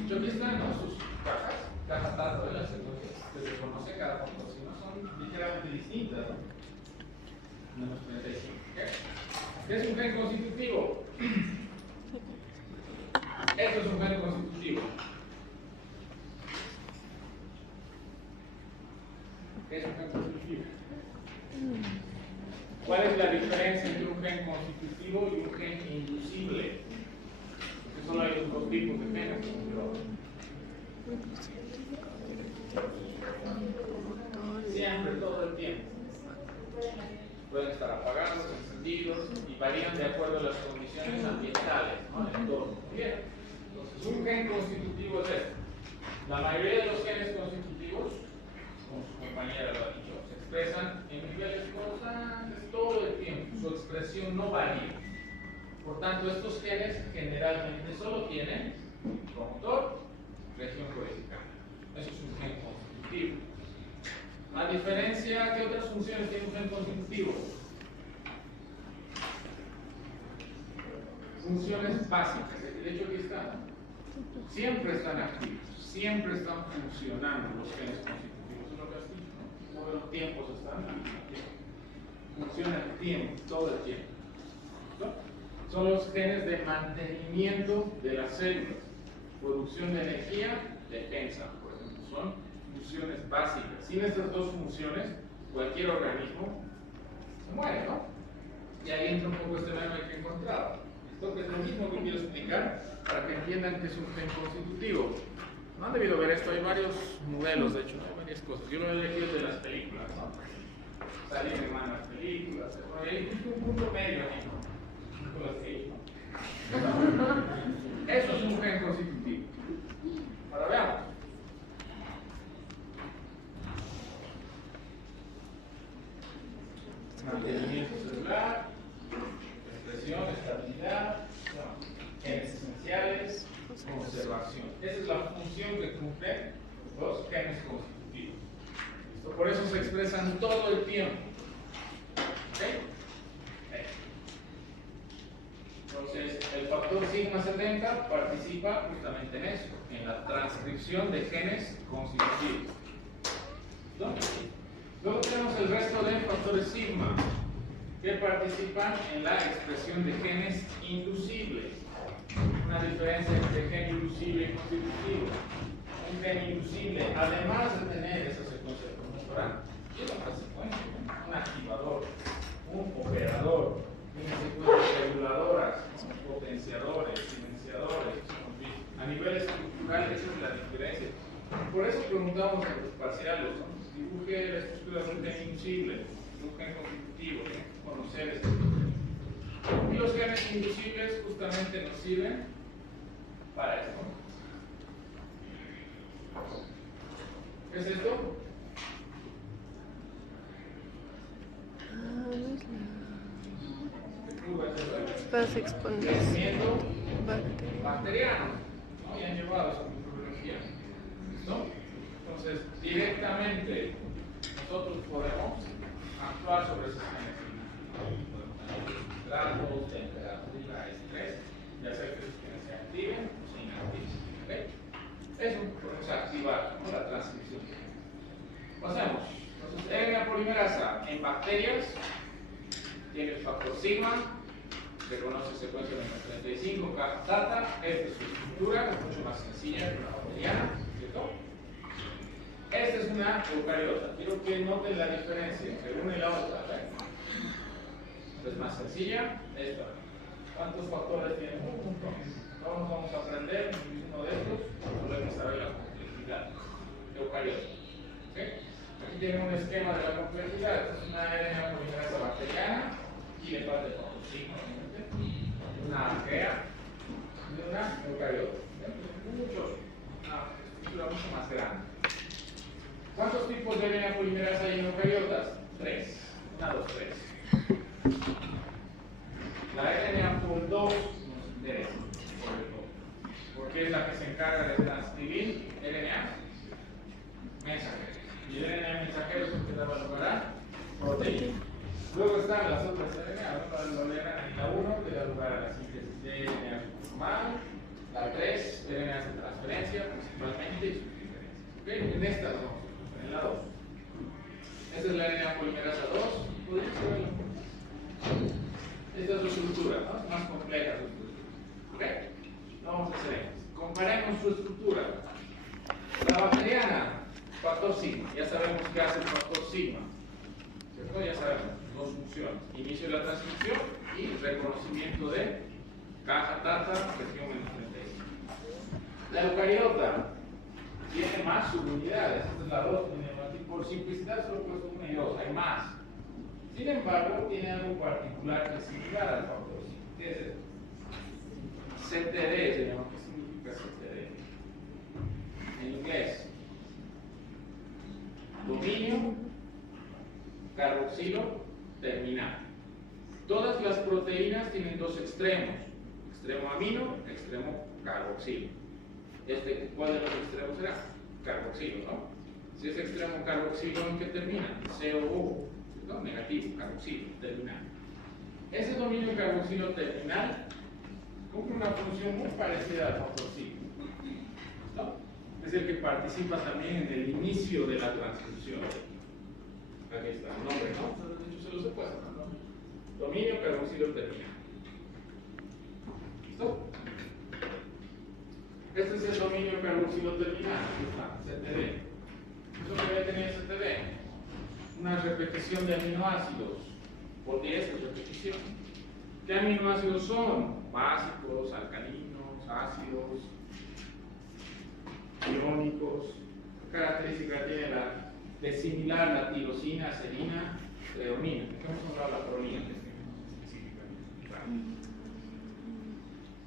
Yo aquí están, ¿no? Sus cajas tata de las secuencias que se conoce cada factor. Si no son ligeramente distintas, ¿no? Menos 35. ¿Qué es un gen constitutivo? Esto es un gen constitutivo. ¿Qué es un gen constitutivo? ¿Cuál es la diferencia entre un gen constitutivo y un gen inducible? Porque solo hay dos tipos de genes. Siempre, todo el tiempo. pueden estar apagados, encendidos y varían de acuerdo a las condiciones ambientales, ¿no? El entorno. Bien, entonces un gen constitutivo es este. La mayoría de los genes constitutivos, como su compañera lo ha dicho, se expresan en niveles constantes todo el tiempo. Su expresión no varía. Por tanto, estos genes generalmente solo tienen promotor, región codificada. Eso es un gen constitutivo. A diferencia, ¿qué otras funciones tiene un gen constitutivo? Funciones básicas. De hecho, aquí están. Siempre están activos, siempre están funcionando los genes constitutivos. Es lo que has dicho, ¿no? Todos los tiempos están activos. Funciona el tiempo, todo el tiempo. ¿No? Son los genes de mantenimiento de las células, producción de energía, defensa, por ejemplo. Son funciones básicas. Sin estas dos funciones, cualquier organismo se muere, ¿no? Y ahí entra un poco este meme que he encontrado. Esto que es lo mismo que quiero explicar para que entiendan que es un gen constitutivo. No han debido ver esto, hay varios modelos, de hecho, hay varias cosas. Yo lo he elegido de las películas, ¿no? Salir en malas películas, hay un punto medio aquí, ¿no? Eso es un gen constitutivo. Ahora veamos. Mantenimiento celular, expresión, estabilidad, genes esenciales, conservación. Esa es la función que cumplen los genes constitutivos. ¿Listo? Por eso se expresan todo el tiempo. ¿Okay? Entonces, el factor sigma 70 participa justamente en eso, en la transcripción de genes constitutivos. ¿Listo? Luego tenemos el resto de factores sigma que participan en la expresión de genes inducibles. Una diferencia entre gen inducible y constitutivo. Un gen inducible, además de tener esa secuencia de promotora, tiene otra secuencia, un activador, un operador, una secuencia de reguladoras, potenciadores, silenciadores. A nivel estructural, esa es la diferencia. Por eso preguntamos a los parciales, ¿no? Dibuje la estructura de un gen inducible, de un gen constitutivo, tienen que conocer esto. Y los genes inducibles justamente nos sirven para esto. ¿Qué es esto? Vas a exponer Crecimiento bacteriano, ¿no? Ya han llevado esa microbiología. ¿Listo? Entonces, directamente nosotros podemos actuar sobre esos genes. Podemos tener grados, temperatura, estrés, y hacer que esos genes se activen o se inactiven. ¿Okay? Eso podemos activar, ¿no? La transcripción. Pasemos. Entonces, RNA polimerasa en bacterias tiene el factor sigma, reconoce secuencia número 35, data, esta es su estructura, es mucho más sencilla que una bacteriana, ¿cierto? Esta es una eucariota. Quiero que noten la diferencia entre una y la otra. Esta es más sencilla, esta. ¿Cuántos factores tiene? Un montón. Ahora nos vamos a aprender uno de estos, podemos saber la complejidad. Eucariota. ¿Okay? Aquí tienen un esquema de la complejidad. Esta es una RNA polimerasa bacteriana y le falta el factor sigma, obviamente. Una arquea y una eucariota. Una estructura mucho más grande. ¿Cuántos tipos de RNA polimerasa hay en eucariotas? 3. 1, 2, 3. La RNA pol 2 nos interesa, sobre todo, porque es la que se encarga de transcribir RNA mensajeros. Y el RNA mensajero es el que daba lugar a proteína. Luego están las otras RNA, la 1 que da lugar a la síntesis de RNA normal, la 3 de RNA de transferencia, principalmente, y sus diferencias. ¿Okay? En esta no. En la 2. Esta es la RNA polimerasa 2. ¿Podéis verlo? Esta es su estructura, ¿no? Es más compleja su estructura. ¿Ok? Vamos a hacer esto. Comparemos su estructura. La bacteriana, factor sigma. Ya sabemos qué hace el factor sigma. ¿Cierto? Ya sabemos dos funciones. Inicio de la transcripción y reconocimiento de caja, data, región menos 35. La eucariota tiene más subunidades. Esta es la 2, por simplicidad solo he puesto 1 y 2, hay más. Sin embargo, tiene algo particular que es similar al factor 5. ¿Qué es esto? CTD se llama. ¿Qué significa CTD? En inglés. Dominio carboxilo terminal. Todas las proteínas tienen dos extremos. Extremo amino, extremo carboxilo. ¿Cuál de los extremos será? Carboxilo, ¿no? Si es extremo carboxilo, ¿en qué termina? COO, ¿no? Negativo, carboxilo, terminal. Ese dominio carboxilo terminal cumple una función muy parecida al factor 5. ¿No? Es el que participa también en el inicio de la transcripción. Aquí está el nombre, ¿no? De hecho, se los he puesto, ¿no? Dominio carboxilo terminal. ¿Listo? Este es el dominio carboxilo terminal. Aquí está, CTD. Eso que debe tener CTD. Una repetición de aminoácidos. Por 10 es repetición. ¿Qué aminoácidos son? Básicos, alcalinos, ácidos, iónicos. ¿Qué característica tiene de similar la tirosina, serina, treonina? ¿De qué hemos hablado la treonina?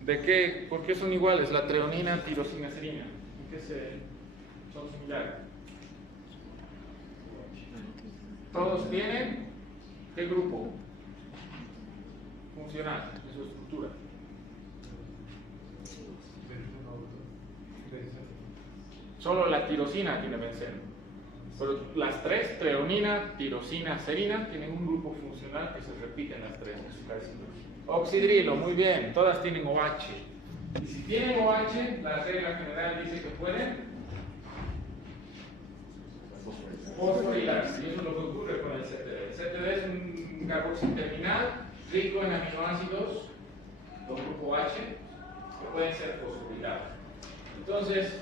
¿De qué? ¿Por qué son iguales la treonina, tirosina, serina? ¿En qué son similares? Todos tienen ¿qué grupo funcional de su estructura? Solo la tirosina tiene benceno. Pero las tres, treonina, tirosina, serina, tienen un grupo funcional que se repite en las tres. Oxidrilo, muy bien, todas tienen OH. Y si tienen OH, la regla general dice que pueden fosforilarse. Y eso es lo que ocurre con el CTD. El CTD es un carboxil terminal rico en aminoácidos con grupo H que pueden ser fosforilados. Entonces,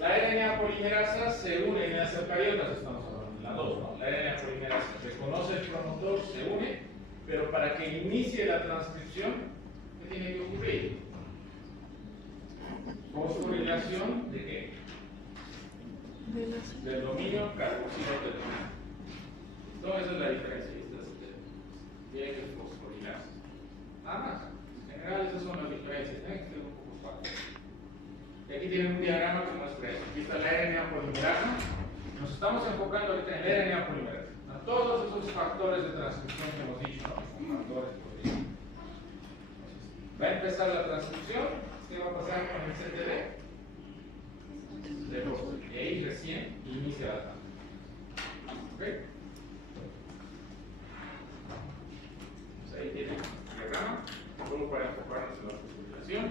la RNA polimerasa se une en las eucariotas, estamos hablando en la 2, ¿no? La RNA polimerasa reconoce el promotor, se une, pero para que inicie la transcripción, ¿qué tiene que ocurrir? Fosforilación ¿de qué? Del dominio carboxilo terminal. Entonces, esa es la diferencia. Tiene que fosforilarse. Nada más. En general, esas son las diferencias. Tienen que ser un poco fáciles. Y aquí tienen un diagrama que muestra eso. Aquí está la RNA polimerasa. Nos estamos enfocando ahorita en la RNA polimerasa. A todos esos factores de transcripción que hemos dicho, ¿no? Son factores de proteína. Va a empezar la transcripción. ¿Qué va a pasar con el CTD? Y ahí recién inicia la transcripción. ¿Ok? Pues ahí tienen el diagrama. Solo para enfocarnos en la fosforilación.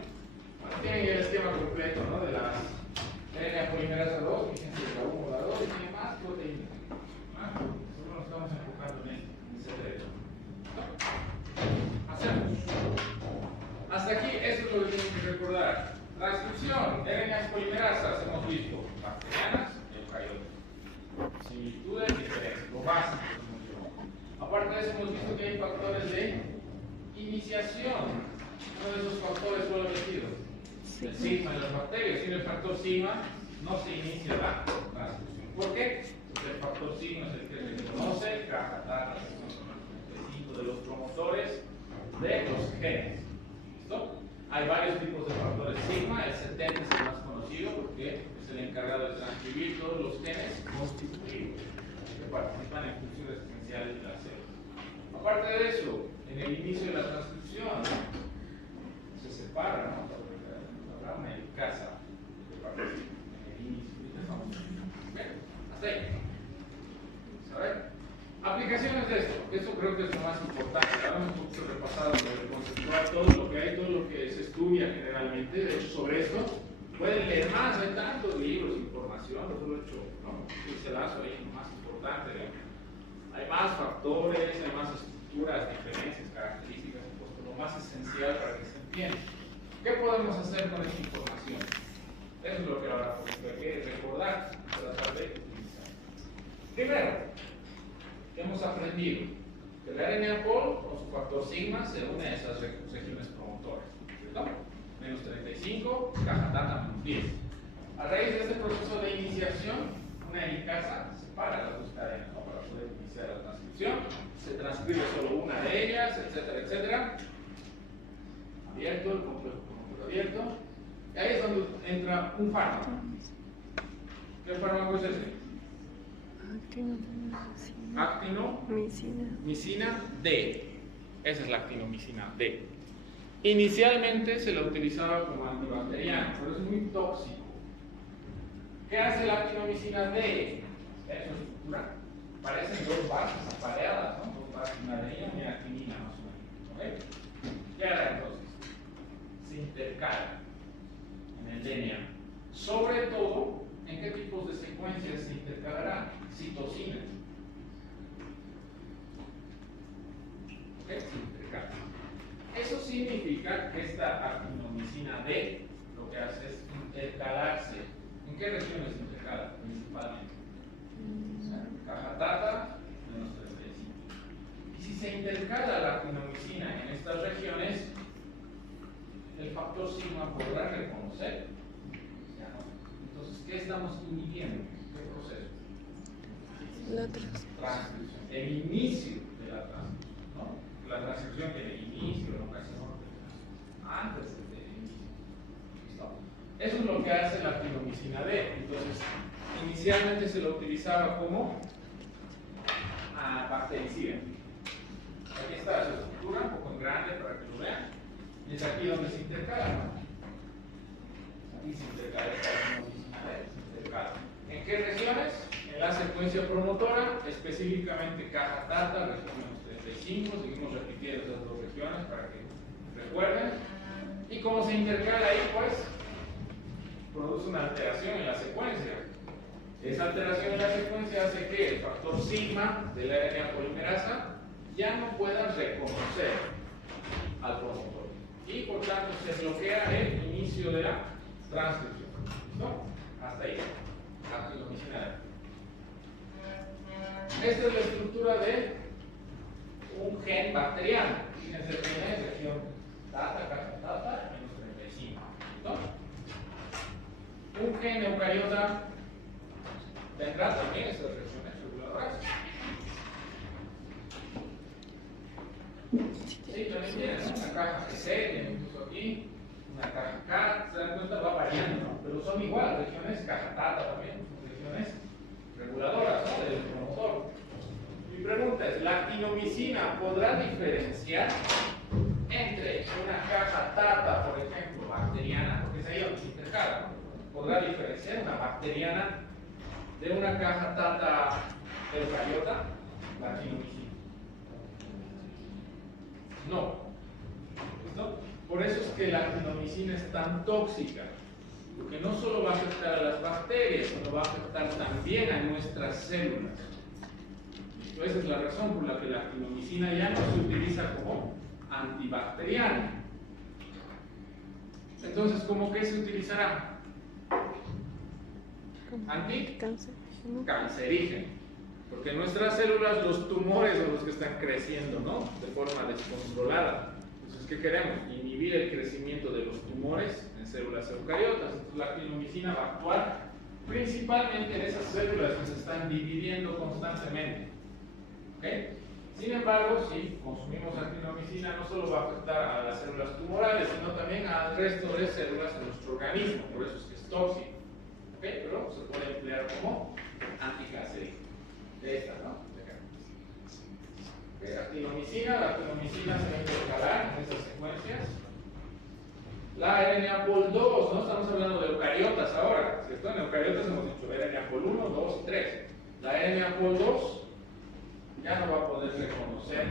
Bueno, tienen el esquema completo, ¿no? De las RNA polimerasa 2, fíjense la 1 o la 2, y tiene más proteínas. Solo nos estamos enfocando en ese derecho. Hacemos. Hasta aquí, eso es lo que tienen que recordar. Transcripción, RNA polimerasas, hemos visto bacterianas y eucariotas. Similitudes, diferencias, lo básico. Aparte de eso, hemos visto que hay factores de iniciación. Uno de esos factores fue el vestido. El sigma de las bacterias. Sin el factor sigma no se inicia la transcripción. ¿Por qué? Porque el factor sigma es el que reconoce caja 35 de los promotores de los genes. ¿Listo? Hay varios tipos de factores sigma. El 70 es el más conocido porque es el encargado de transcribir todos los genes constitutivos que participan en funciones esenciales de la célula. Aparte de eso, en el inicio de la transcripción se separa, ¿no? Habrá una helicasa que participa en el inicio. ¿Okay? Hasta ahí. A ver. Aplicaciones de esto. Esto creo que es lo más importante. Ahora hemos un poquito repasado sobre conceptual todo lo que hay, todo lo que se estudia generalmente. De hecho, sobre esto pueden leer más. Hay tantos libros, información. Yo lo he hecho, ¿no? Ese lazo ahí lo más importante. Hay más factores, hay más estructuras, diferencias, características, lo más esencial para que se entienda. ¿Qué podemos hacer con esta información? Eso es lo que ahora hay que recordar, tratar de utilizar. Primero, hemos aprendido que la RNA pol con su factor sigma se une a esas regiones promotoras, ¿cierto? Menos 35, caja data menos 10. A raíz de este proceso de iniciación, una helicasa separa las dos cadenas, ¿no? Para poder iniciar la transcripción, se transcribe bacterias, etcétera, etcétera. Abierto, el complejo promotor abierto. Y ahí es donde entra un fármaco. ¿Qué fármaco es ese? Actinomicina D. Esa es la actinomicina D. Inicialmente se la utilizaba como antibacteriano, pero es muy tóxico. ¿Qué hace la actinomicina D? En su estructura parecen dos bases apareadas, ¿no? Dos bases, una de ellas y una actinina más o menos. ¿Ok? ¿Qué hará entonces? Se intercala en el DNA. Sobre todo, ¿en qué tipos de secuencias se intercalará? Citosina. ¿Ok? Se intercala. Eso significa que esta actinomicina D lo que hace es intercalarse. ¿En qué regiones se intercala principalmente? Caja tata menos 35. Y si se intercala la actinomicina en estas regiones, el factor sigma podrá reconocer. ¿Ya no? Entonces, ¿qué estamos inhibiendo? ¿Qué proceso? La Transcripción. El inicio de la transcripción, ¿no? La transcripción tiene inicio, en ocasiones antes del inicio. ¿Listo? Eso es lo que hace la actinomicina D. Entonces, inicialmente se lo utilizaba como bactericida. Aquí está su estructura, un poco en grande para que lo vean. Y es aquí donde se intercala, ¿no? Aquí se intercala esta actinomicina D. Se intercala. ¿En qué regiones? En la secuencia promotora, específicamente caja tata, región menos 35. Seguimos repitiendo esas dos regiones para que recuerden. Y como se intercala ahí, pues produce una alteración en la secuencia. Esa alteración en la secuencia hace que el factor sigma de la RNA polimerasa ya no pueda reconocer al promotor y por tanto se bloquea el inicio de la transcripción. ¿Listo? Hasta ahí. Actinomicina D. Esta es la estructura de un gen bacteriano. Fíjense que es región tata, caja tata, menos 35. ¿Listo? Un gen eucariota tendrá también estas regiones reguladoras. Sí, también tiene, ¿no? Una caja C, tiene incluso aquí, una caja K, se dan cuenta, va variando, ¿no? Pero son igual, regiones caja tata también, son regiones reguladoras, ¿no? Del promotor. Mi pregunta es, ¿la actinomicina podrá diferenciar entre una caja tata, por ejemplo, bacteriana, porque es ahí donde se intercala, ¿no? ¿Podrá diferenciar una bacteriana de una caja tata eucariota? La actinomicina. No. ¿Listo? Por eso es que la actinomicina es tan tóxica, porque no solo va a afectar a las bacterias, sino va a afectar también a nuestras células. ¿Listo? Esa es la razón por la que la actinomicina ya no se utiliza como antibacteriana. Entonces, ¿cómo que se utilizará? Cancerígeno. Porque en nuestras células los tumores son los que están creciendo, ¿no? De forma descontrolada. Entonces, ¿qué queremos? Inhibir el crecimiento de los tumores en células eucariotas. Entonces, la actinomicina va a actuar principalmente en esas células que se están dividiendo constantemente. ¿Ok? Sin embargo, si consumimos actinomicina, no solo va a afectar a las células tumorales, sino también al resto de células de nuestro organismo. Por eso es que es tóxico. ¿Ok? Pero se puede emplear como anticancerígeno. De esta, ¿no? De acá. Okay, actinomicina, la actinomicina se va a intercalar en estas secuencias. La RNA Pol 2, ¿no? Estamos hablando de eucariotas ahora, ¿cierto? En eucariotas hemos dicho RNA Pol 1, 2 y 3. La RNA Pol 2 ya no va a poder reconocer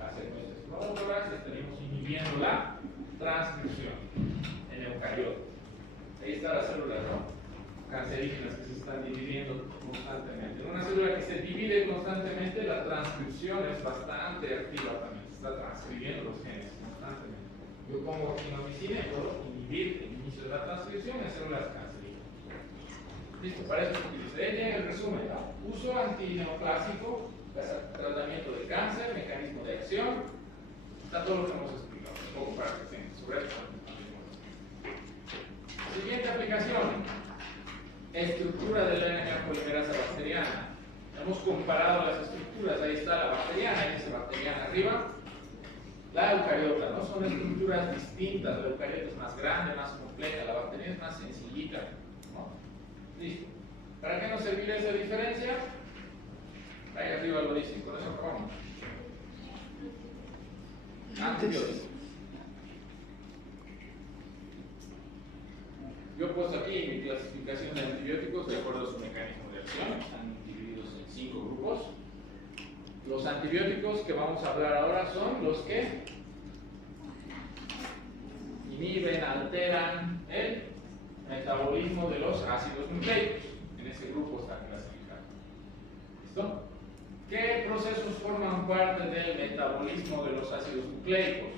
las secuencias promotoras, estaríamos inhibiendo la transcripción en eucariotas. Ahí está la célula, ¿no? Cancerígenas que se están dividiendo constantemente. En una célula que se divide constantemente, la transcripción es bastante activa también. Se está transcribiendo los genes constantemente. Yo pongo actinomicina y puedo inhibir el inicio de la transcripción en células cancerígenas. Listo, para eso se utiliza. En resumen, ¿no? Uso antineoplásico, tratamiento de cáncer, mecanismo de acción. Está todo lo que hemos explicado. Un poco para que estén sobre esto. Siguiente aplicación. Estructura de la RNA polimerasa bacteriana. Hemos comparado las estructuras. Ahí está la bacteriana, ahí dice bacteriana arriba. la eucariota, ¿no? Son estructuras distintas. La eucariota es más grande, más compleja, la bacteria es más sencillita, ¿no? Listo. ¿Para qué nos servirá esa diferencia? Ahí arriba lo dice, con eso acabamos. Antibióticos. Yo he puesto aquí mi clasificación de antibióticos de acuerdo a su mecanismo de acción. Están divididos en 5 grupos. Los antibióticos que vamos a hablar ahora son los que inhiben, alteran el metabolismo de los ácidos nucleicos. En ese grupo están clasificados. ¿Listo? ¿Qué procesos forman parte del metabolismo de los ácidos nucleicos?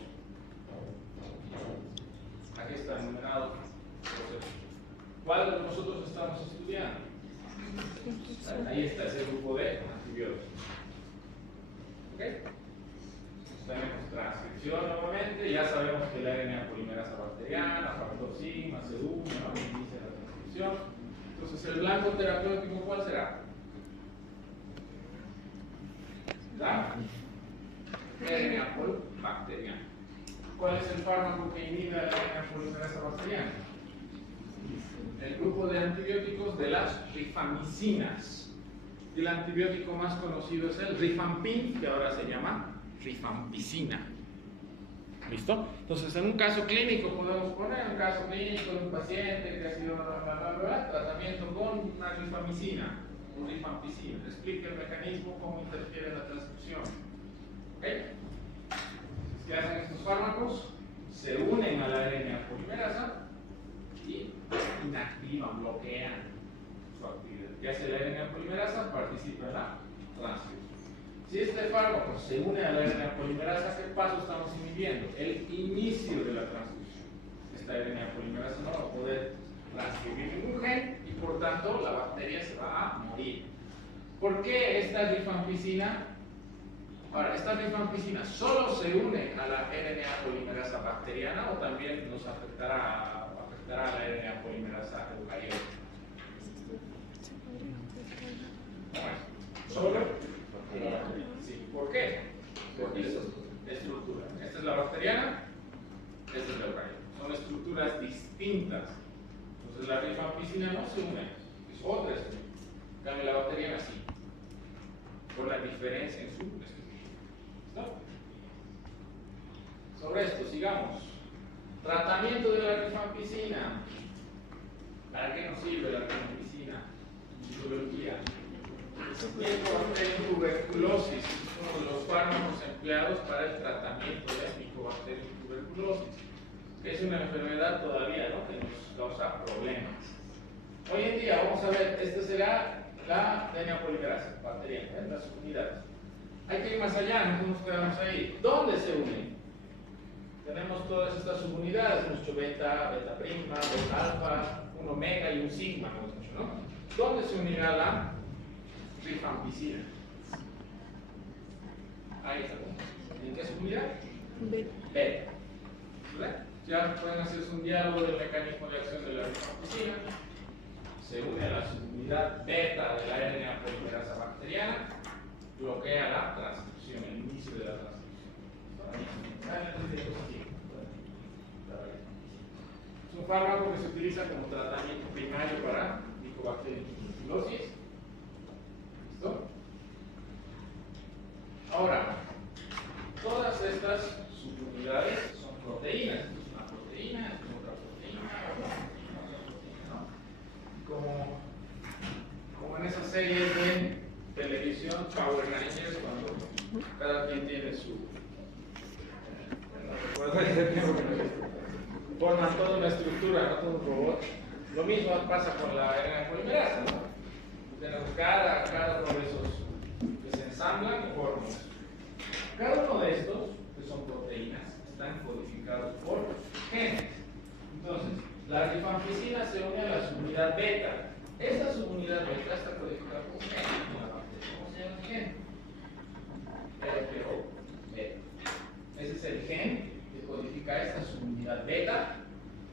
Aquí está enumerado. ¿Cuál de nosotros estamos estudiando? Ahí está ese grupo de antibióticos. ¿Ok? Tenemos transcripción nuevamente. Ya sabemos que la RNA polimerasa bacteriana, factor sigma, C1, ¿no? Inicia la transcripción. Entonces, el blanco terapéutico, ¿cuál será? La RNA bacteriana. ¿Cuál es el fármaco que inhibe a la RNA polimerasa bacteriana? El grupo de antibióticos de las rifamicinas. Y el antibiótico más conocido es el rifampin, que ahora se llama rifampicina. ¿Listo? Entonces, en un caso clínico podemos poner un caso clínico de un paciente que ha sido tratamiento con una rifamicina, un rifampicina. Explica el mecanismo, cómo interfiere en la transcripción. ¿Ok? ¿Qué hacen estos fármacos? Se unen a la RNA polimerasa y inactivan, bloquean su actividad. ¿Qué hace la RNA polimerasa? Participa en la transcripción. Si este fármaco se une a la RNA polimerasa, ¿qué paso estamos inhibiendo? El inicio de la transcripción. Esta RNA polimerasa no va a poder transcribir ningún gen y por tanto la bacteria se va a morir. ¿Por qué esta rifampicina? Ahora, esta rifampicina solo se une a la RNA polimerasa bacteriana o también nos afectará a la RNA polimerasa eucariota. ¿Solo? Sí. ¿Por qué? Porque es estructura. Esta es la bacteriana, esta es la eucariota. Son estructuras distintas. Entonces la rifampicina no se une, es otra estructura. En cambio la bacteriana sí. Por la diferencia en su estructura. ¿Listo? Sobre esto, sigamos. Tratamiento de la rifampicina. ¿Para qué nos sirve la rifampicina? Fisiología. Tuberculosis es uno de los fármacos empleados para el tratamiento de Mycobacterium tuberculosis, que es una enfermedad todavía, ¿no?, que nos causa problemas. Hoy en día, vamos a ver, esta será la RNA polimerasa bacteriana, ¿eh? Las unidades. Hay que ir más allá, no nos quedamos ahí. ¿Dónde se unen? Tenemos todas estas subunidades, hemos hecho beta, beta prima, beta alfa, un omega y un sigma, hemos hecho, ¿no? ¿Dónde se unirá la rifampicina? Ahí está. ¿En qué subunidad? Beta. ¿Verdad? Ya pueden hacerse un diálogo del mecanismo de acción de la rifampicina. Se une a la subunidad beta de la RNA polimerasa bacteriana, bloquea la transcripción, el inicio de la transcripción. Es un fármaco que se utiliza como tratamiento primario para Mycobacterium tuberculosis. ¿Listo? Ahora, todas estas subunidades son proteínas. Esto es una proteína, esto es otra proteína, otra proteína, ¿no? Como en esas series de televisión, Power Rangers, cuando cada quien tiene su... forman toda una estructura, no todo un robot. Lo mismo pasa con la RNA polimerasa, ¿no? Tenemos cada uno de esos que se ensamblan y forman. Cada uno de estos, que son proteínas, están codificados por genes. Entonces, la rifampicina se une a la subunidad beta. Esta subunidad beta está codificada por genes. ¿Cómo se llama el gen? RPO beta. Ese es el gen que codifica esta subunidad beta,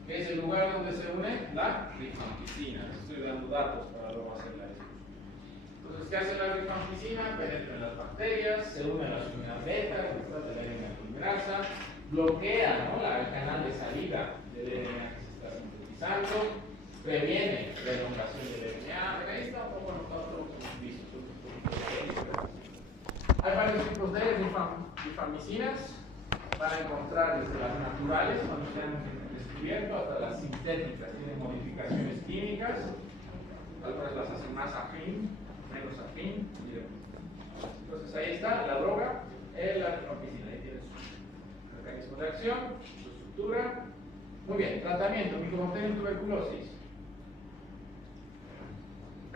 que es el lugar donde se une la rifampicina. Estoy dando datos para luego hacer la discusión. Entonces, ¿qué hace la rifampicina? Penetra en las bacterias, se une a la subunidad beta, que está de la RNA polimerasa, bloquea, ¿no? El canal de salida del RNA que se está sintetizando, previene la elongación del RNA. Ahí está un poco nosotros hemos visto. Hay varios tipos de rifamicinas para encontrar desde las naturales, cuando se han descubierto, hasta las sintéticas. Tienen modificaciones químicas, algunas las hacen más afín, menos afín. Entonces ahí está la droga, la rifamicina. Ahí tiene su mecanismo de acción, su estructura. Muy bien, tratamiento, micobacteria en tuberculosis.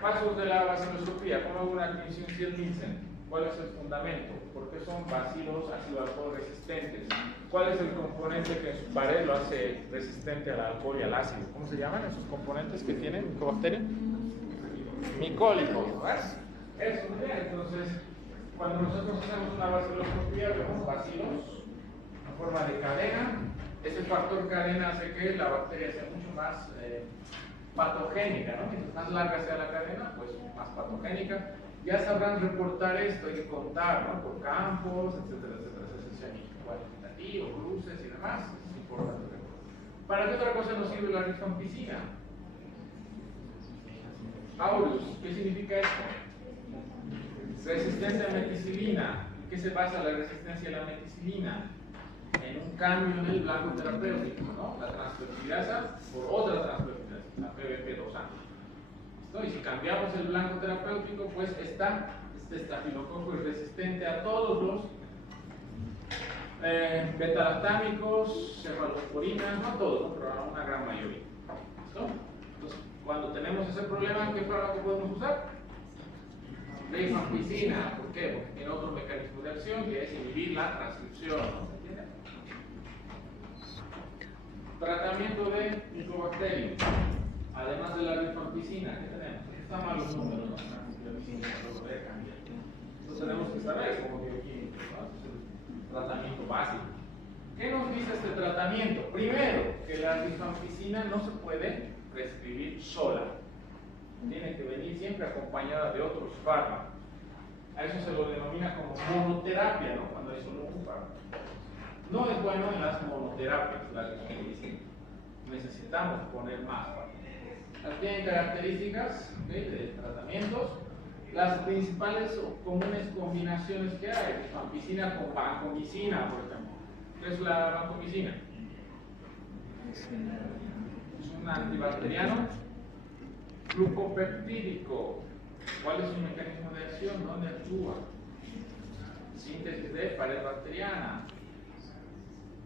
Pasos de la baciloscopía, ¿cómo hago una admisión Nielsen? ¿Cuál es el fundamento? ¿Por qué son bacilos ácido alcohol resistentes? ¿Cuál es el componente que en su pared lo hace resistente al alcohol y al ácido? ¿Cómo se llaman esos componentes que tienen micobacteria? Micólico, ¿verdad? Eso, muy bien. Entonces, cuando nosotros hacemos una baciloscopía, vemos bacilos en forma de cadena. Ese factor cadena hace que la bacteria sea mucho más patogénica, ¿no? Mientras más larga sea la cadena, pues más patogénica. Ya sabrán reportar esto, hay que contar, ¿no? Por campos, etcétera, etcétera. Ese es cualitativo, cruces y demás. Es importante. ¿Para qué otra cosa nos sirve la rifampicina? Aureus, ¿qué significa esto? Resistencia a meticilina. ¿En qué se basa la resistencia a la meticilina? En un cambio en el blanco terapéutico, ¿no? La transfertirasa por otra transfertirasa, la PBP2A. ¿Listo? Y si cambiamos el blanco terapéutico, pues este estafilococo es resistente a todos los beta-lactámicos, cefalosporinas, no todos, ¿no? Pero a una gran mayoría. ¿Listo? Entonces, cuando tenemos ese problema, ¿qué fármaco podemos usar? Rifampicina. ¿Por qué? Porque tiene otro mecanismo de acción que es inhibir la transcripción, ¿no? Tratamiento de micobacterium. Además de la rifampicina, ¿qué tenemos? Están mal los números, ¿no? Entonces tenemos que saber como bioquímicos, ¿no? Este es el tratamiento básico. ¿Qué nos dice este tratamiento? Primero, que la rifampicina no se puede prescribir sola. Tiene que venir siempre acompañada de otros fármacos. A eso se lo denomina como monoterapia, ¿no? Cuando hay solo un fármaco. No es bueno en las monoterapias, la rifampicina. Necesitamos poner más fármacos. Tienen características, ¿okay?, de tratamientos. Las principales o comunes combinaciones que hay: rifampicina con vancomicina, por ejemplo. ¿Qué es la vancomicina? Es un antibacteriano glucopeptídico. ¿Cuál es su mecanismo de acción? ¿Dónde actúa? Síntesis de pared bacteriana.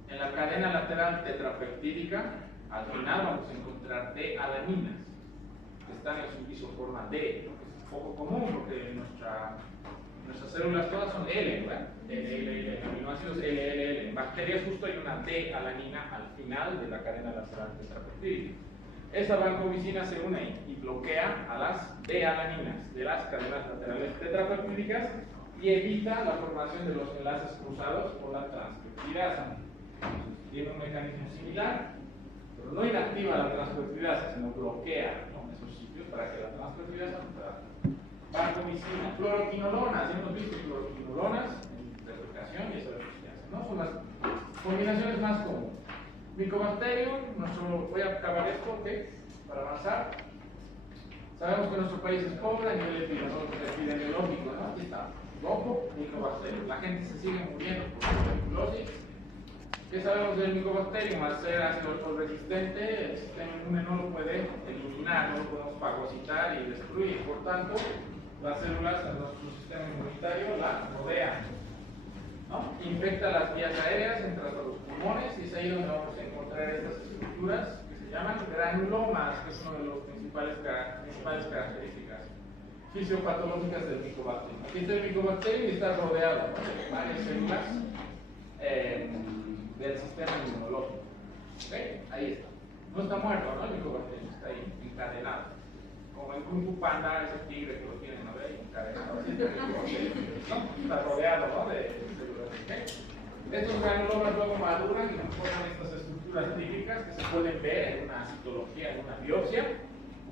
En la cadena lateral tetrapeptídica, al final vamos a encontrar D-alaninas, que están en su isoforma D, que es un poco común porque nuestras células todas son L, ¿verdad? L, aminoácidos L. En bacterias justo hay una D-alanina al final de la cadena lateral tetrapeptídica. Esa vancomicina se une y bloquea a las D-alaninas de las cadenas laterales tetrapeptídicas y evita la formación de los enlaces cruzados por la transcriptirasa. Tiene un mecanismo similar, pero no inactiva la transcriptirasa, sino bloquea, ¿no?, esos sitios para que la transcriptirasa no pueda. Vancomicina, fluoroquinolonas, hemos visto fluoroquinolonas en replicación y eso es lo que se hace, ¿no? Son las combinaciones más comunes. Mycobacterium, voy a acabar esto, ¿ok?, para avanzar. Sabemos que nuestro país es pobre a nivel epidemiológico, ¿no? Aquí está, loco, Mycobacterium. La gente se sigue muriendo por tuberculosis. ¿Qué sabemos del Mycobacterium? Al ser ácido alcohol resistente, el sistema inmune no lo puede eliminar, no lo podemos fagocitar y destruir. Por tanto, las células de nuestro sistema inmunitario la rodean, ¿no? Infecta las vías aéreas, entra por los pulmones, y es ahí donde vamos a encontrar estas estructuras que se llaman granulomas, que es una de las principales características fisiopatológicas del Mycobacterium. Aquí está el Mycobacterium y está rodeado, ¿no?, de varias células del sistema inmunológico. ¿Okay? Ahí está. No está muerto, ¿no? El Mycobacterium está ahí, encadenado. Como en Kung Fu Panda, ese tigre que lo tienen, ¿no? Ahí encadenado. Así está rodeado, ¿no?, de células. ¿Okay? Estos granulomas luego maduran y nos forman estas estructuras típicas que se pueden ver en una citología, en una biopsia.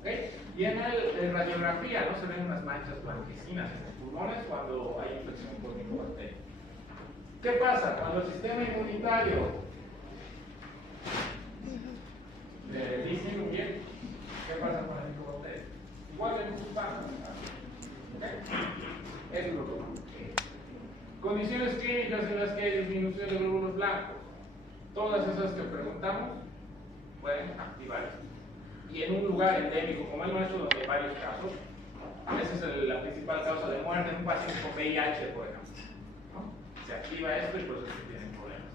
¿Okay? Y en la radiografía, ¿no?, se ven unas manchas blanquecinas en los pulmones cuando hay infección por Mycobacterium. ¿Qué pasa? Cuando el sistema inmunitario dicen muy bien. ¿Qué pasa con el micobacterio? Igual de muchos pasos. Eso es lo que pasa. Condiciones clínicas en las que hay disminución de glóbulos blancos. Todas esas que preguntamos pueden activar esto. Y en un lugar endémico como el nuestro, donde hay varios casos, esa es la principal causa de muerte en un paciente con VIH, por ejemplo. ¿No? Se activa esto y por eso se tienen problemas.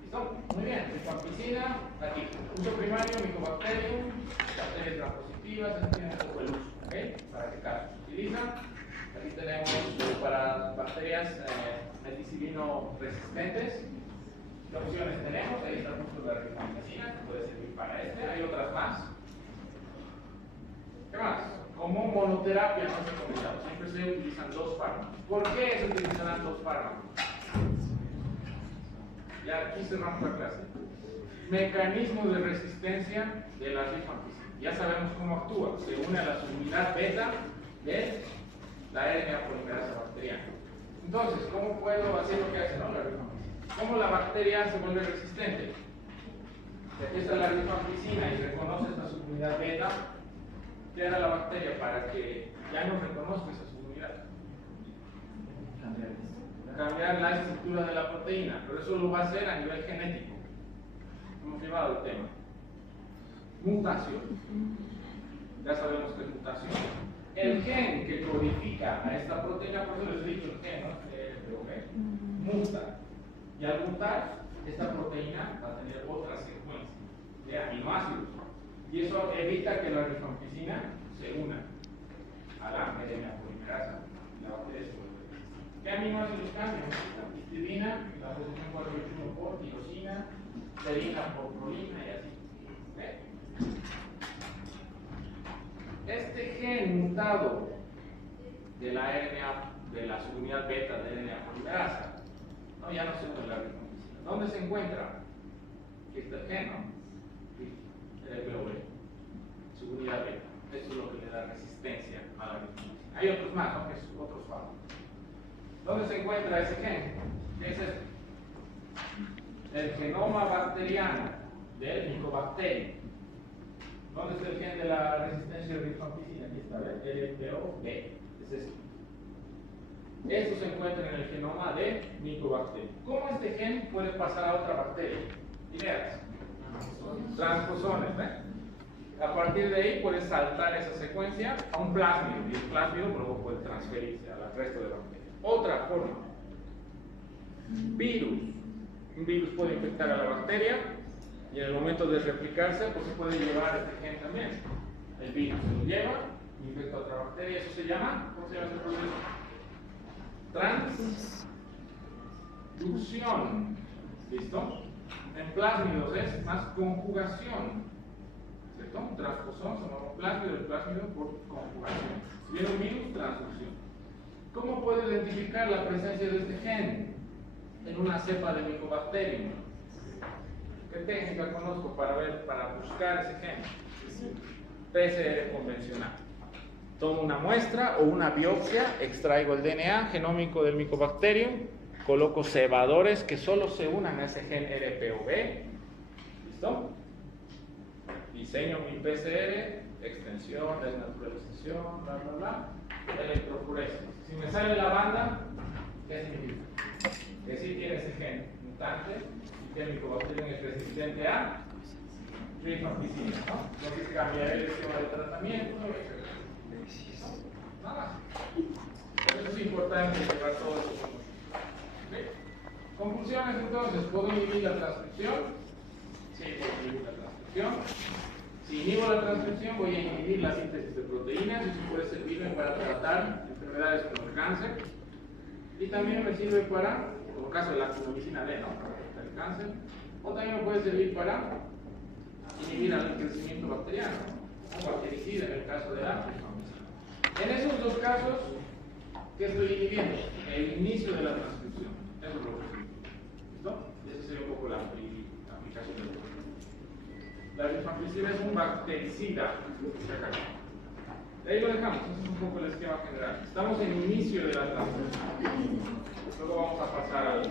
¿Listo? Muy bien. Rifampicina, aquí. Uso primario, micobacterium, bacterias gram positivas, aquí tienen un poco el uso. ¿Okay? ¿Para qué caso se utiliza? Aquí tenemos para bacterias meticilino resistentes. ¿Qué opciones tenemos? Ahí está justo la rifampicina, que puede servir para este. Hay otras más. ¿Qué más? Como monoterapia, no se comentado. Siempre se utilizan dos fármacos. ¿Por qué se utilizarán dos fármacos? Ya aquí cerramos la clase. Mecanismo de resistencia de la rifampicina. Ya sabemos cómo actúa. Se une a la subunidad beta de la RNA polimerasa bacteriana. Entonces, ¿cómo puedo hacer lo que hace la rifampicina? ¿Cómo la bacteria se vuelve resistente? Si aquí está la rifampicina y reconoce esta subunidad beta, ¿qué hará la bacteria para que ya no reconozca esa subunidad? Cambiar la estructura de la proteína, pero eso lo va a hacer a nivel genético. Hemos llevado el tema. Mutación. Ya sabemos que es mutación. El gen que codifica a esta proteína, por eso les he dicho el gen, ¿no? Muta. Y al mutar, esta proteína va a tener otra secuencia de aminoácidos. Y eso evita que la rifampicina se una a la RNA polimerasa. La bacteria se vuelve. ¿Qué aminoácidos cambian? La histidina, la posición 421 por tirosina, serina por prolina y así. Este gen mutado de la RNA, de la subunidad beta de RNA polimerasa, no, ya no se une la rifampicina. ¿Dónde se encuentra? Aquí está el gen, ¿no? El BOB, subunidad beta. Esto es lo que le da resistencia a la rifampicina. Hay otros más, ¿no? Que es otros fármacos. ¿Dónde se encuentra ese gen? ¿Qué es esto? El genoma bacteriano del micobacterium. ¿Dónde está el gen de la resistencia de rifampicina? Aquí está, ¿ves? LPOB. Es esto. Esto se encuentra en el genoma de micobacterium. ¿Cómo este gen puede pasar a otra bacteria? Ideas. Transposones, ¿ves? A partir de ahí puede saltar esa secuencia a un plásmido, y el plásmido luego puede transferirse al resto de bacterias. Otra forma. Virus. Un virus puede infectar a la bacteria y en el momento de replicarse, pues se puede llevar este gen también. El virus se lo lleva, infecta a otra bacteria, eso se llama, ¿cómo se llama ese proceso? Transducción. ¿Listo? En plásmidos es más conjugación. ¿Cierto? Un transposón se llama plásmido, el plásmido por conjugación. Si viene un virus, transducción. ¿Cómo puedo identificar la presencia de este gen en una cepa de Mycobacterium? ¿Qué técnica conozco para buscar ese gen? PCR convencional. Tomo una muestra o una biopsia, extraigo el DNA genómico del Mycobacterium, coloco cebadores que solo se unan a ese gen RPOB. ¿Listo? Diseño mi PCR, extensión, desnaturalización, bla, bla, bla, electroforesis. Si me sale la banda, ¿qué significa? Que sí tiene ese gen mutante y que el Mycobacterium es resistente a rifampicina, ¿no? Entonces cambiaré el esquema de tratamiento, etc. Nada más. Por eso es importante llevar todo eso. ¿Okay? Conclusiones entonces, ¿puedo inhibir la transcripción? Sí, puedo inhibir la transcripción. Si inhibo la transcripción, voy a inhibir la síntesis de proteínas y eso puede servirme para tratar enfermedades como el cáncer. Y también me sirve para, como el caso de la actinomicina D, ¿no? Para tratar el cáncer. O también me puede servir para inhibir el crecimiento bacteriano, o bactericida en el caso de la rifampicina. En esos dos casos, ¿qué estoy inhibiendo? El inicio de la transcripción. Eso es lo que estoy inhibiendo. ¿Listo? Y esa sería un poco la aplicación del problema. La rifampicina es un bactericida. De ahí lo dejamos, ese es un poco el esquema general. Estamos en inicio de la transcripción. Luego vamos a pasar al